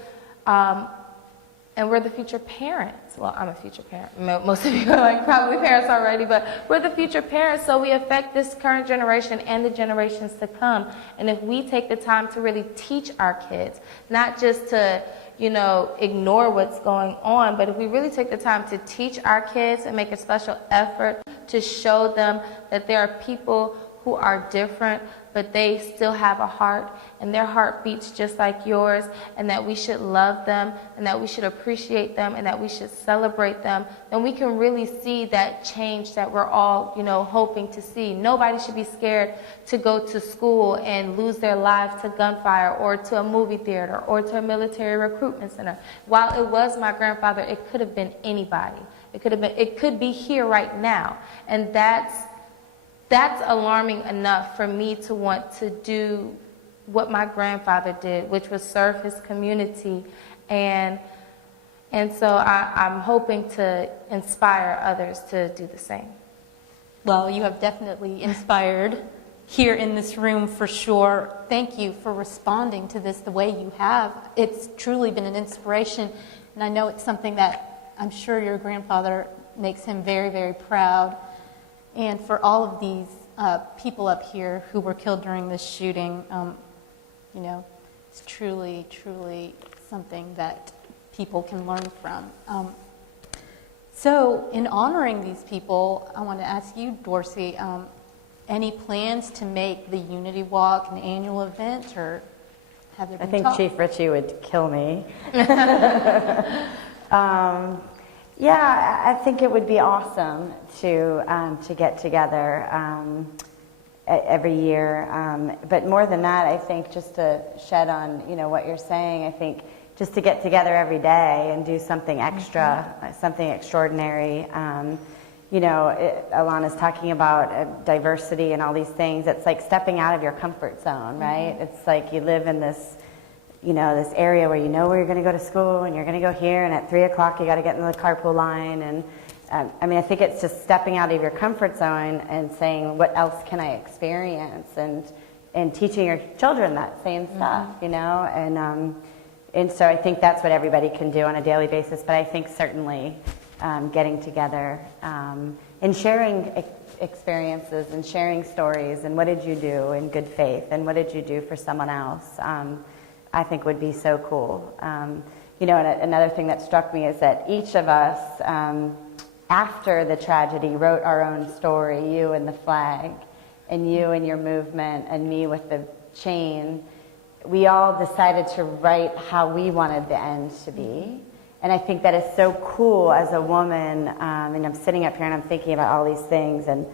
and we're the future parents. Well, I'm a future parent. Most of you are like probably parents already, but we're the future parents, so we affect this current generation and the generations to come. And if we take the time to really teach our kids, not just to, ignore what's going on, but if we really take the time to teach our kids and make a special effort to show them that there are people who are different, but they still have a heart, and their heart beats just like yours, and that we should love them, and that we should appreciate them, and that we should celebrate them, then we can really see that change that we're all, hoping to see. Nobody should be scared to go to school and lose their lives to gunfire or to a movie theater or to a military recruitment center. While it was my grandfather, it could have been anybody. It could be here right now, and that's alarming enough for me to want to do what my grandfather did, which was serve his community. And so I'm hoping to inspire others to do the same. Well, you have definitely inspired here in this room for sure. Thank you for responding to this the way you have. It's truly been an inspiration, and I know it's something that I'm sure your grandfather makes him very, very proud. And for all of these people up here who were killed during this shooting, it's truly, truly something that people can learn from. So in honoring these people, I want to ask you, Dorsey, any plans to make the Unity Walk an annual event, or have there been I think talk? Chief Richie would kill me. Yeah, I think it would be awesome to get together every year. But more than that, I think just to shed on what you're saying, I think just to get together every day and do something extra, something extraordinary. Alana's talking about diversity and all these things. It's like stepping out of your comfort zone, right? It's like you live in this this area where where you're going to go to school, and you're going to go here, and at 3 o'clock you got to get in the carpool line. And I think it's just stepping out of your comfort zone and saying, what else can I experience? And teaching your children that same stuff, And so I think that's what everybody can do on a daily basis. But I think certainly getting together and sharing experiences and sharing stories, and what did you do in good faith, and what did you do for someone else, I think would be so cool. And another thing that struck me is that each of us, after the tragedy, wrote our own story, you and the flag, and you and your movement, and me with the chain. We all decided to write how we wanted the end to be. And I think that is so cool as a woman, and I'm sitting up here and I'm thinking about all these things, and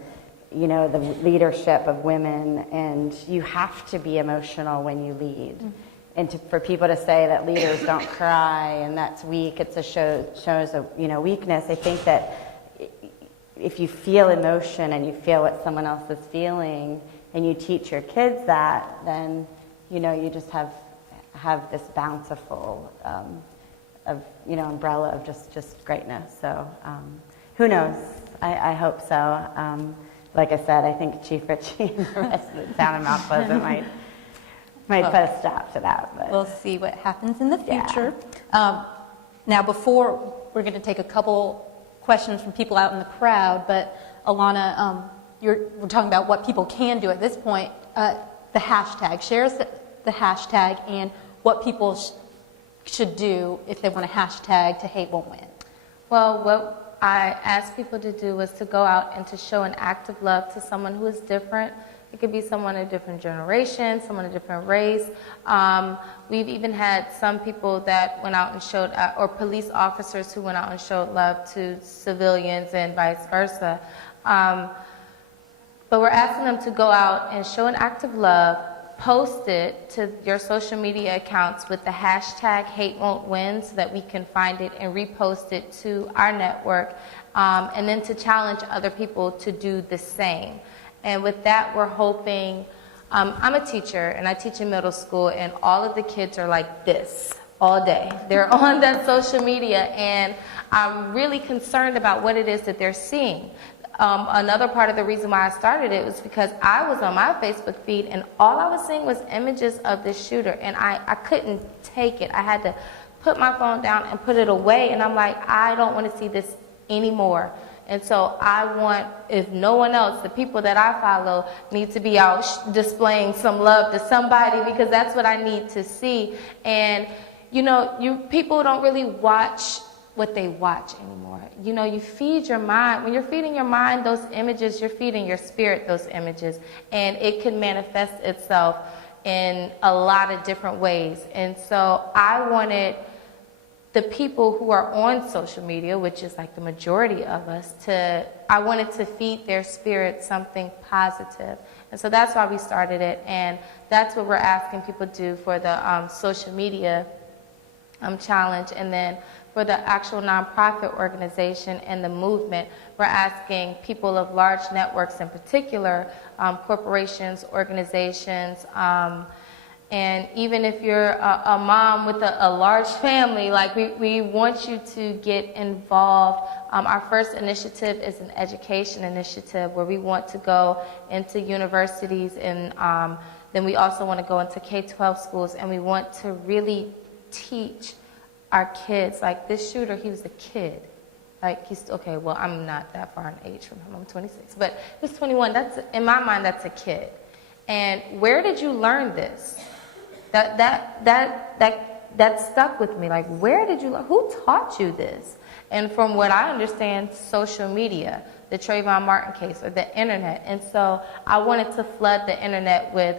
the leadership of women, and you have to be emotional when you lead. And for people to say that leaders don't cry and that's weak, it's shows a weakness. I think that if you feel emotion and you feel what someone else is feeling, and you teach your kids that, then you just have this bountiful umbrella of just greatness. So who knows? I hope so. Like I said, I think Chief Richie and the rest of the town of Mount Pleasant might put a stop to that. But we'll see what happens in the future. Now, before we're going to take a couple questions from people out in the crowd, but Alana, we're talking about what people can do at this point. The hashtag, share us the hashtag and what people should do if they want to hashtag to Hate Won't Win. Well, what I asked people to do was to go out and to show an act of love to someone who is different. It could be someone of a different generation, someone of a different race. We've even had some people that went out and showed, or police officers who went out and showed love to civilians and vice versa. But we're asking them to go out and show an act of love, post it to your social media accounts with the hashtag Hate Won't Win so that we can find it and repost it to our network, and then to challenge other people to do the same. And with that, we're hoping, I'm a teacher, and I teach in middle school, and all of the kids are like this all day. They're on that social media, and I'm really concerned about what it is that they're seeing. Another part of the reason why I started it was because I was on my Facebook feed, and all I was seeing was images of this shooter, and I couldn't take it. I had to put my phone down and put it away, and I'm like, I don't want to see this anymore. And so I want, if no one else, the people that I follow need to be out displaying some love to somebody, because that's what I need to see. And, you know, people don't really watch what they watch anymore. You know, you feed your mind. When you're feeding your mind those images, you're feeding your spirit those images. And it can manifest itself in a lot of different ways. And so I wanted the people who are on social media, which is like the majority of us, I wanted to feed their spirit something positive. And so that's why we started it. And that's what we're asking people to do for the social media challenge. And then for the actual nonprofit organization and the movement, we're asking people of large networks in particular, corporations, organizations, and even if you're a mom with a large family, like we want you to get involved. Our first initiative is an education initiative where we want to go into universities, and then we also want to go into K-12 schools, and we want to really teach our kids. Like this shooter, he was a kid. Like he's, okay, well, I'm not that far in age from him. I'm 26, but he's 21. That's, in my mind, that's a kid. And where did you learn this? That stuck with me. Like, where did you learn? Who taught you this? And from what I understand, social media, the Trayvon Martin case, or the internet. And so I wanted to flood the internet with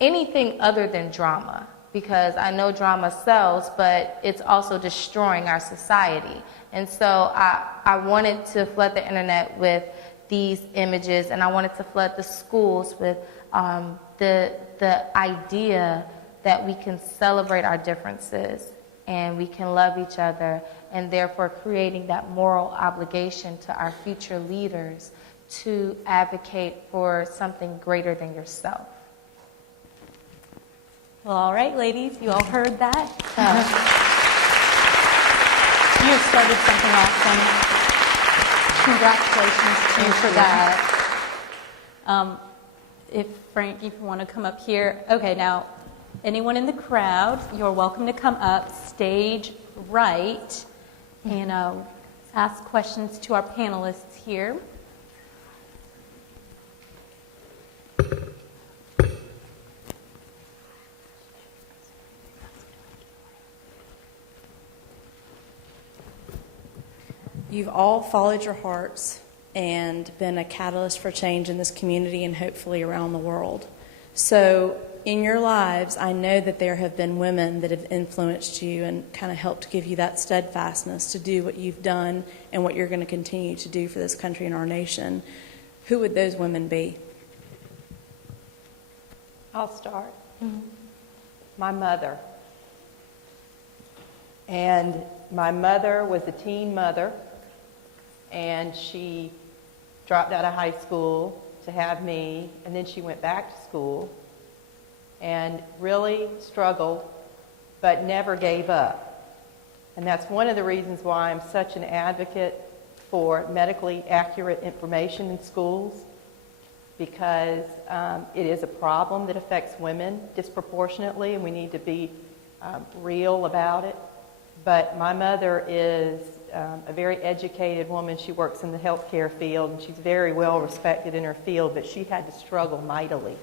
anything other than drama, because I know drama sells, but it's also destroying our society. And so I wanted to flood the internet with these images, and I wanted to flood the schools with the idea that we can celebrate our differences and we can love each other, and therefore creating that moral obligation to our future leaders to advocate for something greater than yourself. Well, all right, ladies, you all heard that. You have started something awesome. Congratulations to you for that. If Frank, if you want to come up here. Okay, now, anyone in the crowd, you're welcome to come up, stage right, and ask questions to our panelists here. You've all followed your hearts and been a catalyst for change in this community and hopefully around the world. So in your lives, I know that there have been women that have influenced you and kind of helped give you that steadfastness to do what you've done and what you're going to continue to do for this country and our nation. Who would those women be? I'll start. My mother. And my mother was a teen mother, and she dropped out of high school to have me, and then she went back to school and really struggled, but never gave up. And that's one of the reasons why I'm such an advocate for medically accurate information in schools, because it is a problem that affects women disproportionately, and we need to be real about it. But my mother is a very educated woman. She works in the healthcare field, and she's very well respected in her field, but she had to struggle mightily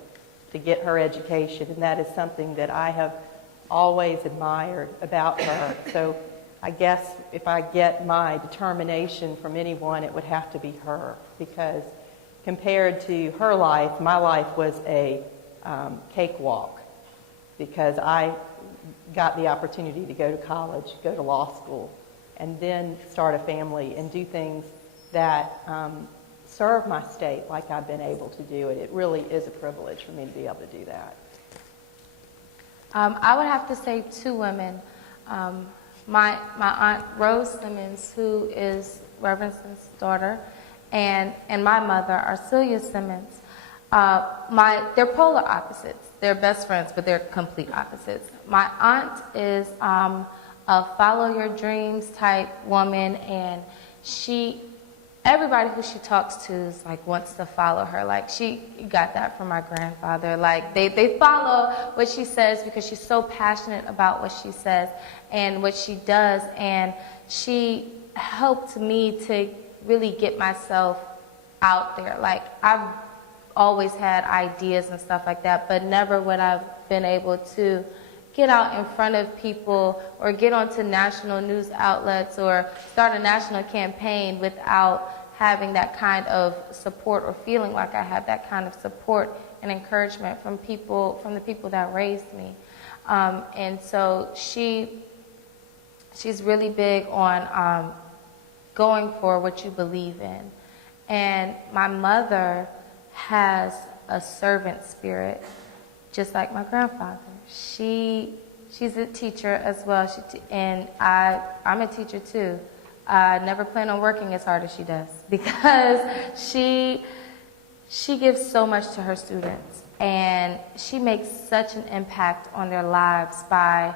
to get her education, and that is something that I have always admired about her. So I guess if I get my determination from anyone, it would have to be her, because compared to her life, my life was a cakewalk, because I got the opportunity to go to college, go to law school, and then start a family and do things that serve my state like I've been able to do it. It really is a privilege for me to be able to do that. I would have to say two women. My aunt Rose Simmons, who is Reverend Simmons' daughter, and my mother, Arcelia Simmons. They're polar opposites. They're best friends, but they're complete opposites. My aunt is a follow your dreams type woman, and she everybody who she talks to is like wants to follow her. Like she got that from my grandfather. Like they follow what she says because she's so passionate about what she says and what she does. And she helped me to really get myself out there. Like I've always had ideas and stuff like that, but never would I've been able to get out in front of people or get onto national news outlets or start a national campaign without having that kind of support or feeling like I had that kind of support and encouragement from people, from the people that raised me. And so she's really big on going for what you believe in. And my mother has a servant spirit, just like my grandfather. She's a teacher as well, and I'm a teacher too. I never plan on working as hard as she does because she gives so much to her students, and she makes such an impact on their lives by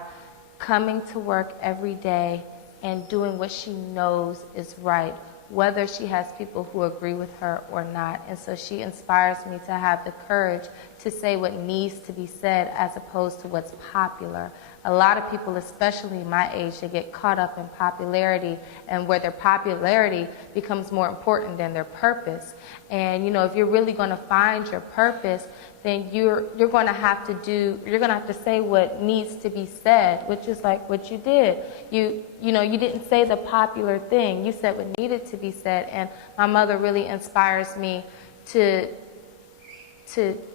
coming to work every day and doing what she knows is right, whether she has people who agree with her or not. And so she inspires me to have the courage to say what needs to be said as opposed to what's popular. A lot of people, especially my age, they get caught up in popularity and where their popularity becomes more important than their purpose. And, you know, if you're really going to find your purpose, then you're going to have to say what needs to be said, which is like what you did. You didn't say the popular thing. You said what needed to be said. And my mother really inspires me to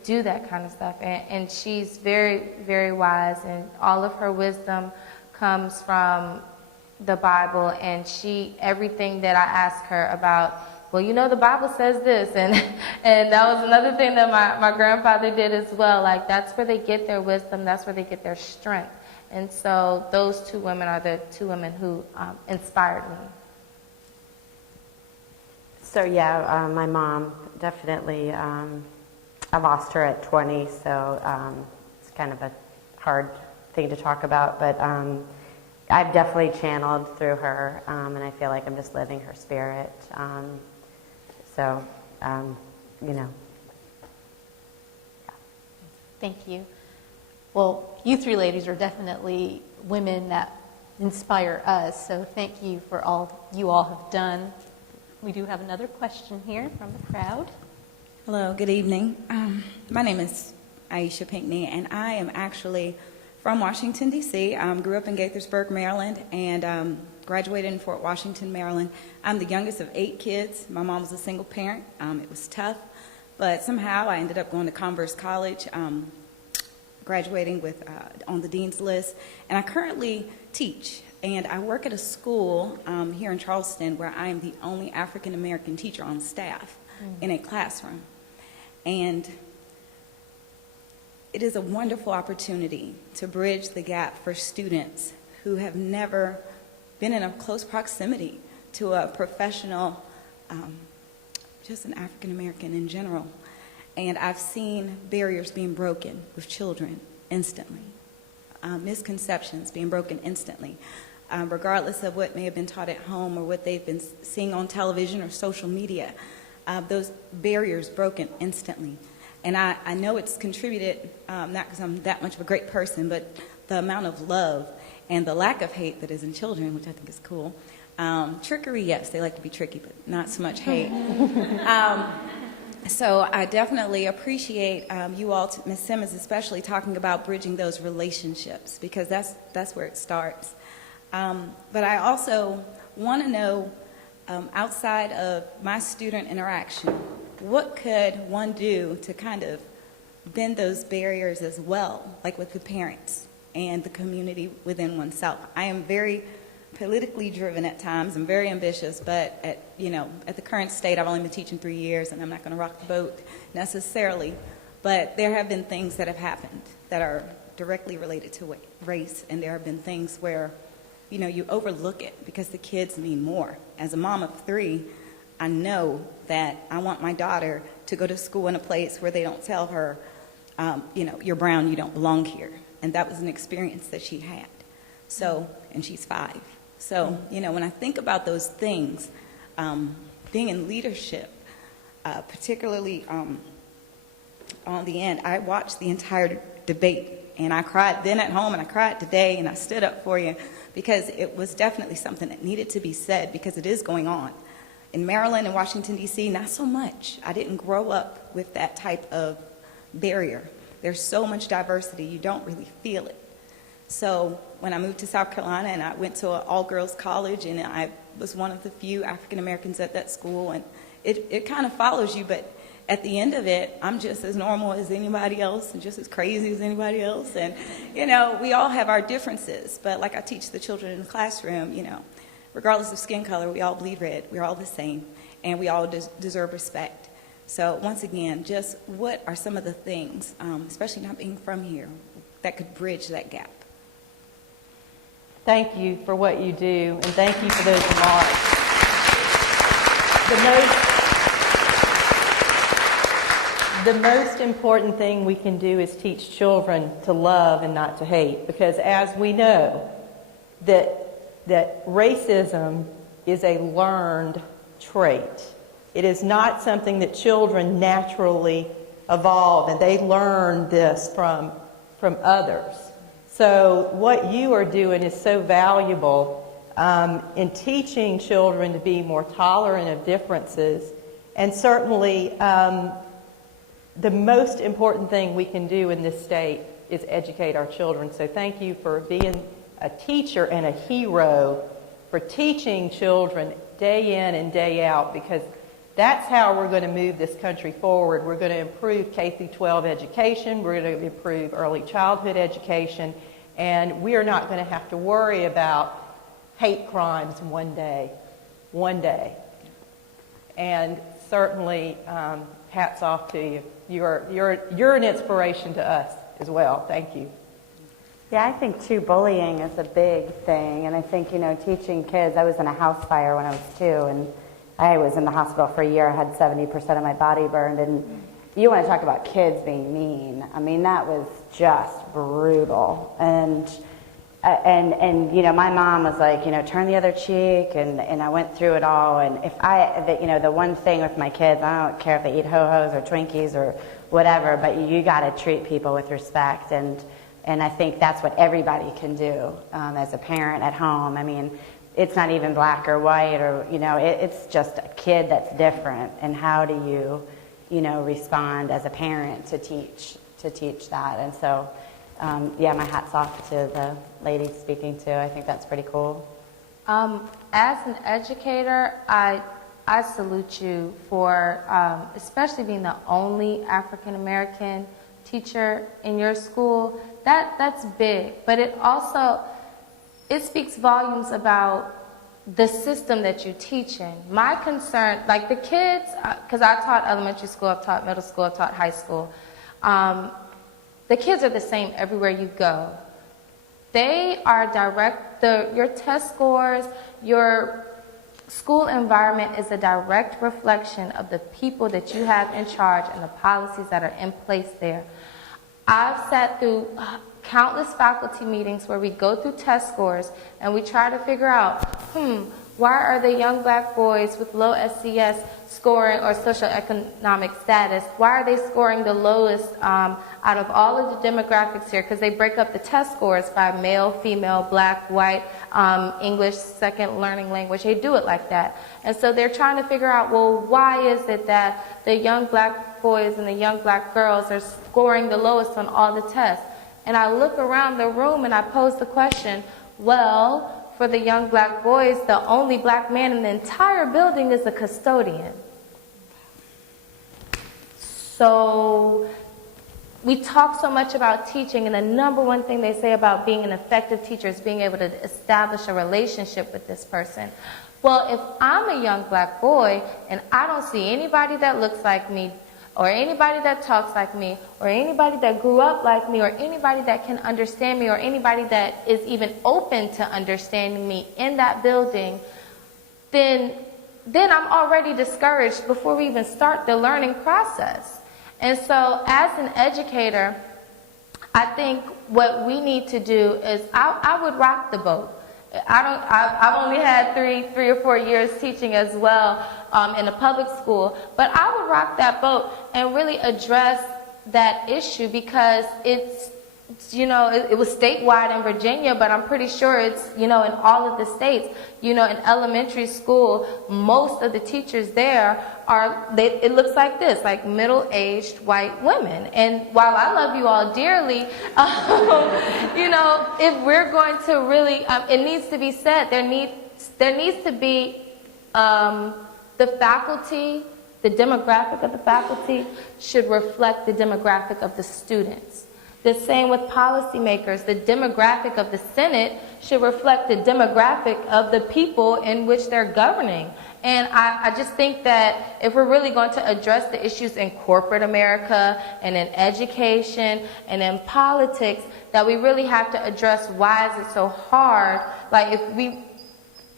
do that kind of stuff. And she's very, very wise, and all of her wisdom comes from the Bible. And everything that I ask her about, well, you know, the Bible says this, and that was another thing that my grandfather did as well. Like, that's where they get their wisdom, that's where they get their strength. And so those two women are the two women who inspired me. So yeah, my mom definitely, I lost her at 20, so it's kind of a hard thing to talk about, but I've definitely channeled through her, and I feel like I'm just living her spirit. So, you know. Thank you. Well, you three ladies are definitely women that inspire us, so thank you for all you all have done. We do have another question here from the crowd. Hello, good evening. My name is Aisha Pinckney, and I am actually from Washington, D.C. Grew up in Gaithersburg, Maryland, and graduated in Fort Washington, Maryland. I'm the youngest of 8 kids. My mom was a single parent. It was tough, but somehow I ended up going to Converse College, graduating with on the dean's list, and I currently teach. And I work at a school here in Charleston where I am the only African-American teacher on staff in a classroom. And it is a wonderful opportunity to bridge the gap for students who have never been in a close proximity to a professional, just an African-American in general. And I've seen barriers being broken with children instantly, misconceptions being broken instantly, regardless of what may have been taught at home or what they've been seeing on television or social media. Those barriers broken instantly. And I know it's contributed, not because I'm that much of a great person, but the amount of love and the lack of hate that is in children, which I think is cool. Trickery, yes, they like to be tricky, but not so much hate. So I definitely appreciate you all, Ms. Simmons especially, talking about bridging those relationships, because that's where it starts. But I also want to know, outside of my student interaction, what could one do to kind of bend those barriers as well, like with the parents and the community within oneself? I am very politically driven at times. I'm very ambitious, but at the current state, I've only been teaching 3 years, and I'm not going to rock the boat necessarily. But there have been things that have happened that are directly related to race, and there have been things where you overlook it because the kids mean more. As a mom of 3, I know that I want my daughter to go to school in a place where they don't tell her, you're brown, you don't belong here. And that was an experience that she had. So, and she's 5. So, when I think about those things, being in leadership, particularly on the end, I watched the entire debate, and I cried then at home, and I cried today, and I stood up for you because it was definitely something that needed to be said because it is going on. In Maryland and Washington, D.C., not so much. I didn't grow up with that type of barrier. There's so much diversity, you don't really feel it. So when I moved to South Carolina and I went to an all-girls college, and I was one of the few African Americans at that school, and it kind of follows you, but at the end of it, I'm just as normal as anybody else and just as crazy as anybody else. And, you know, we all have our differences, but like I teach the children in the classroom, you know, regardless of skin color, we all bleed red. We're all the same, and we all deserve respect. So once again, just what are some of the things, especially not being from here, that could bridge that gap? Thank you for what you do, and thank you for those remarks. The most important thing we can do is teach children to love and not to hate, because as we know, that racism is a learned trait. It is not something that children naturally evolve, and they learn this from others. So what you are doing is so valuable in teaching children to be more tolerant of differences, and certainly the most important thing we can do in this state is educate our children. So thank you for being a teacher and a hero for teaching children day in and day out, because that's how we're going to move this country forward. We're going to improve K-12 education. We're going to improve early childhood education. And we are not going to have to worry about hate crimes one day. And certainly, hats off to you. You're an inspiration to us as well. Thank you. Yeah, I think, too, bullying is a big thing. And I think, you know, teaching kids, I was in a house fire when I was 2, and I was in the hospital for a year. I had 70% of my body burned. And you want to talk about kids being mean. I mean, that was just brutal. And you know, my mom was like, you know, turn the other cheek, and I went through it all. And you know, the one thing with my kids, I don't care if they eat Ho-Hos or Twinkies or whatever, but you got to treat people with respect. And I think that's what everybody can do as a parent at home. I mean, it's not even black or white, or, you know, it's just a kid that's different. And how do you know, respond as a parent to teach that? And so, yeah, my hat's off to the lady speaking too. I think that's pretty cool. As an educator, I salute you for especially being the only African American teacher in your school. That's big, but it speaks volumes about the system that you teach in. My concern, like the kids, because I taught elementary school, I've taught middle school, I've taught high school. The kids are the same everywhere you go. They are your test scores, your school environment is a direct reflection of the people that you have in charge and the policies that are in place there. I've sat through countless faculty meetings where we go through test scores and we try to figure out, why are the young black boys with low SCS scoring or socioeconomic status, why are they scoring the lowest out of all of the demographics here? Because they break up the test scores by male, female, black, white, English, second learning language. They do it like that. And so they're trying to figure out, well, why is it that the young black boys and the young black girls are scoring the lowest on all the tests? And I look around the room and I pose the question, well, for the young black boys, the only black man in the entire building is a custodian. So we talk so much about teaching, and the number one thing they say about being an effective teacher is being able to establish a relationship with this person. Well, if I'm a young black boy and I don't see anybody that looks like me, or anybody that talks like me, or anybody that grew up like me, or anybody that can understand me, or anybody that is even open to understanding me in that building, then I'm already discouraged before we even start the learning process. And so as an educator, I think what we need to do is, I would rock the boat. I've only had three or 4 years teaching as well, in a public school. But I would rock that boat and really address that issue because it's, it was statewide in Virginia, but I'm pretty sure it's, in all of the states. In elementary school, most of the teachers there it looks like this, like middle-aged white women. And while I love you all dearly, if we're going to really, it needs to be said, there needs to be the faculty, the demographic of the faculty should reflect the demographic of the students. The same with policymakers. The demographic of the Senate should reflect the demographic of the people in which they're governing. And I just think that if we're really going to address the issues in corporate America and in education and in politics, that we really have to address why is it so hard. Like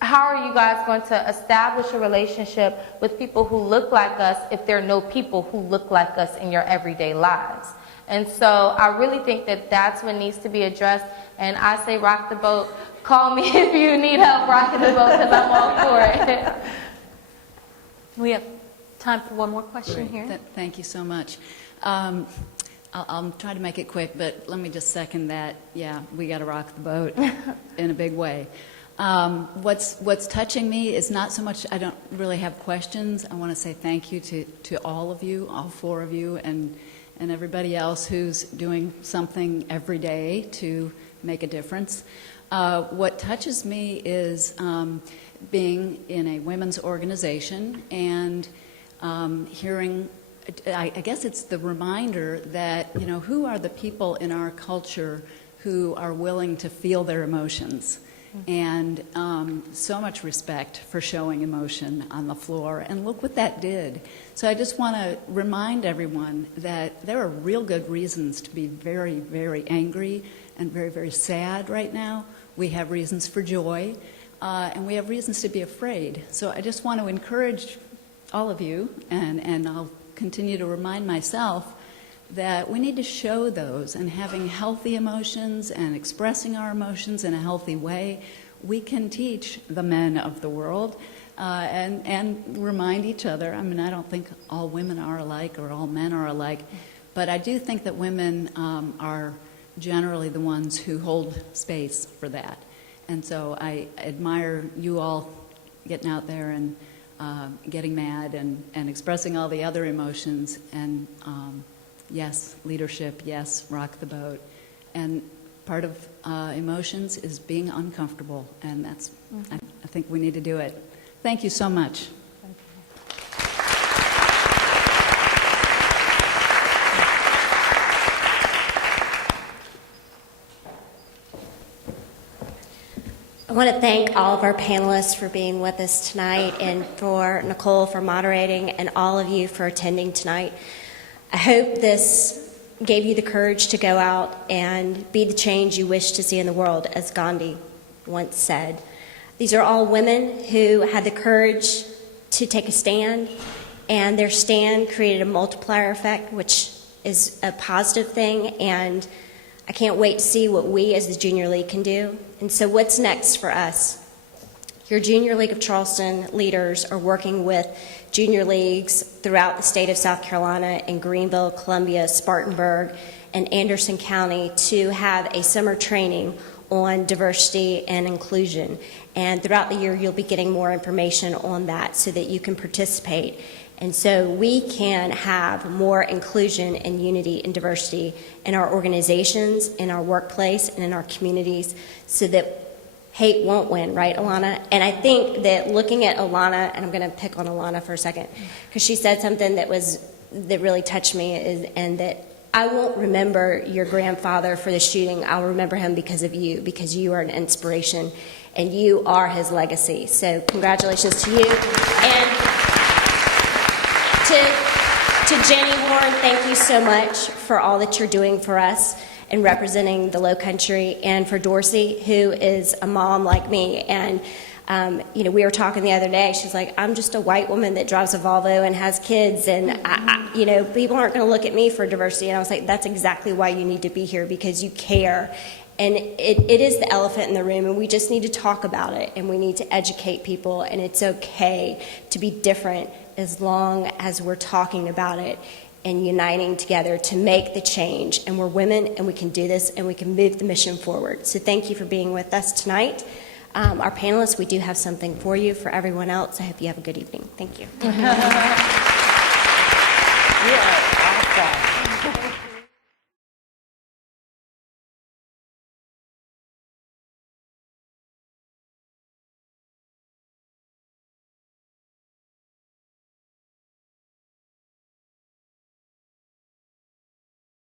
how are you guys going to establish a relationship with people who look like us if there are no people who look like us in your everyday lives? And so I really think that that's what needs to be addressed. And I say rock the boat. Call me if you need help rocking the boat because I'm all for it. We have time for one more question here. Thank you so much. I'll try to make it quick, but let me just second that. Yeah, we got to rock the boat in a big way. What's touching me is not so much, I don't really have questions. I want to say thank you to all of you, all four of you, and everybody else who's doing something every day to make a difference. What touches me is being in a women's organization and hearing, I guess it's the reminder that, who are the people in our culture who are willing to feel their emotions? And so much respect for showing emotion on the floor. And look what that did. So I just want to remind everyone that there are real good reasons to be very, very angry and very, very sad right now. We have reasons for joy, and we have reasons to be afraid. So I just want to encourage all of you, and I'll continue to remind myself, that we need to show those, and having healthy emotions and expressing our emotions in a healthy way, we can teach the men of the world and remind each other. I mean, I don't think all women are alike or all men are alike, but I do think that women are generally the ones who hold space for that. And so I admire you all getting out there and getting mad and expressing all the other emotions, and yes, leadership, yes, rock the boat. And part of emotions is being uncomfortable, and that's, I think we need to do it. Thank you so much. I want to thank all of our panelists for being with us tonight, and for Nicole for moderating, and all of you for attending tonight. I hope this gave you the courage to go out and be the change you wish to see in the world, as Gandhi once said. These are all women who had the courage to take a stand, and their stand created a multiplier effect, which is a positive thing, and I can't wait to see what we as the Junior League can do. And so what's next for us? Your Junior League of Charleston leaders are working with junior leagues throughout the state of South Carolina in Greenville, Columbia, Spartanburg, and Anderson County to have a summer training on diversity and inclusion. And throughout the year, you'll be getting more information on that so that you can participate. And so we can have more inclusion and unity and diversity in our organizations, in our workplace, and in our communities, so that hate won't win, right, Alana? And I think that looking at Alana, and I'm going to pick on Alana for a second, because she said something that really touched me, and that I won't remember your grandfather for the shooting. I'll remember him because of you, because you are an inspiration, and you are his legacy. So congratulations to you. And to Jenny Horn, thank you so much for all that you're doing for us and representing the Low Country, and for Dorsey, who is a mom like me. And we were talking the other day. She's like, I'm just a white woman that drives a Volvo and has kids, and people aren't going to look at me for diversity. And I was like, that's exactly why you need to be here, because you care. And it is the elephant in the room, and we just need to talk about it, and we need to educate people, and it's okay to be different as long as we're talking about it and uniting together to make the change. And we're women, and we can do this, and we can move the mission forward. So thank you for being with us tonight. Our panelists, we do have something for you. For everyone else, I hope you have a good evening. Thank you. Yeah.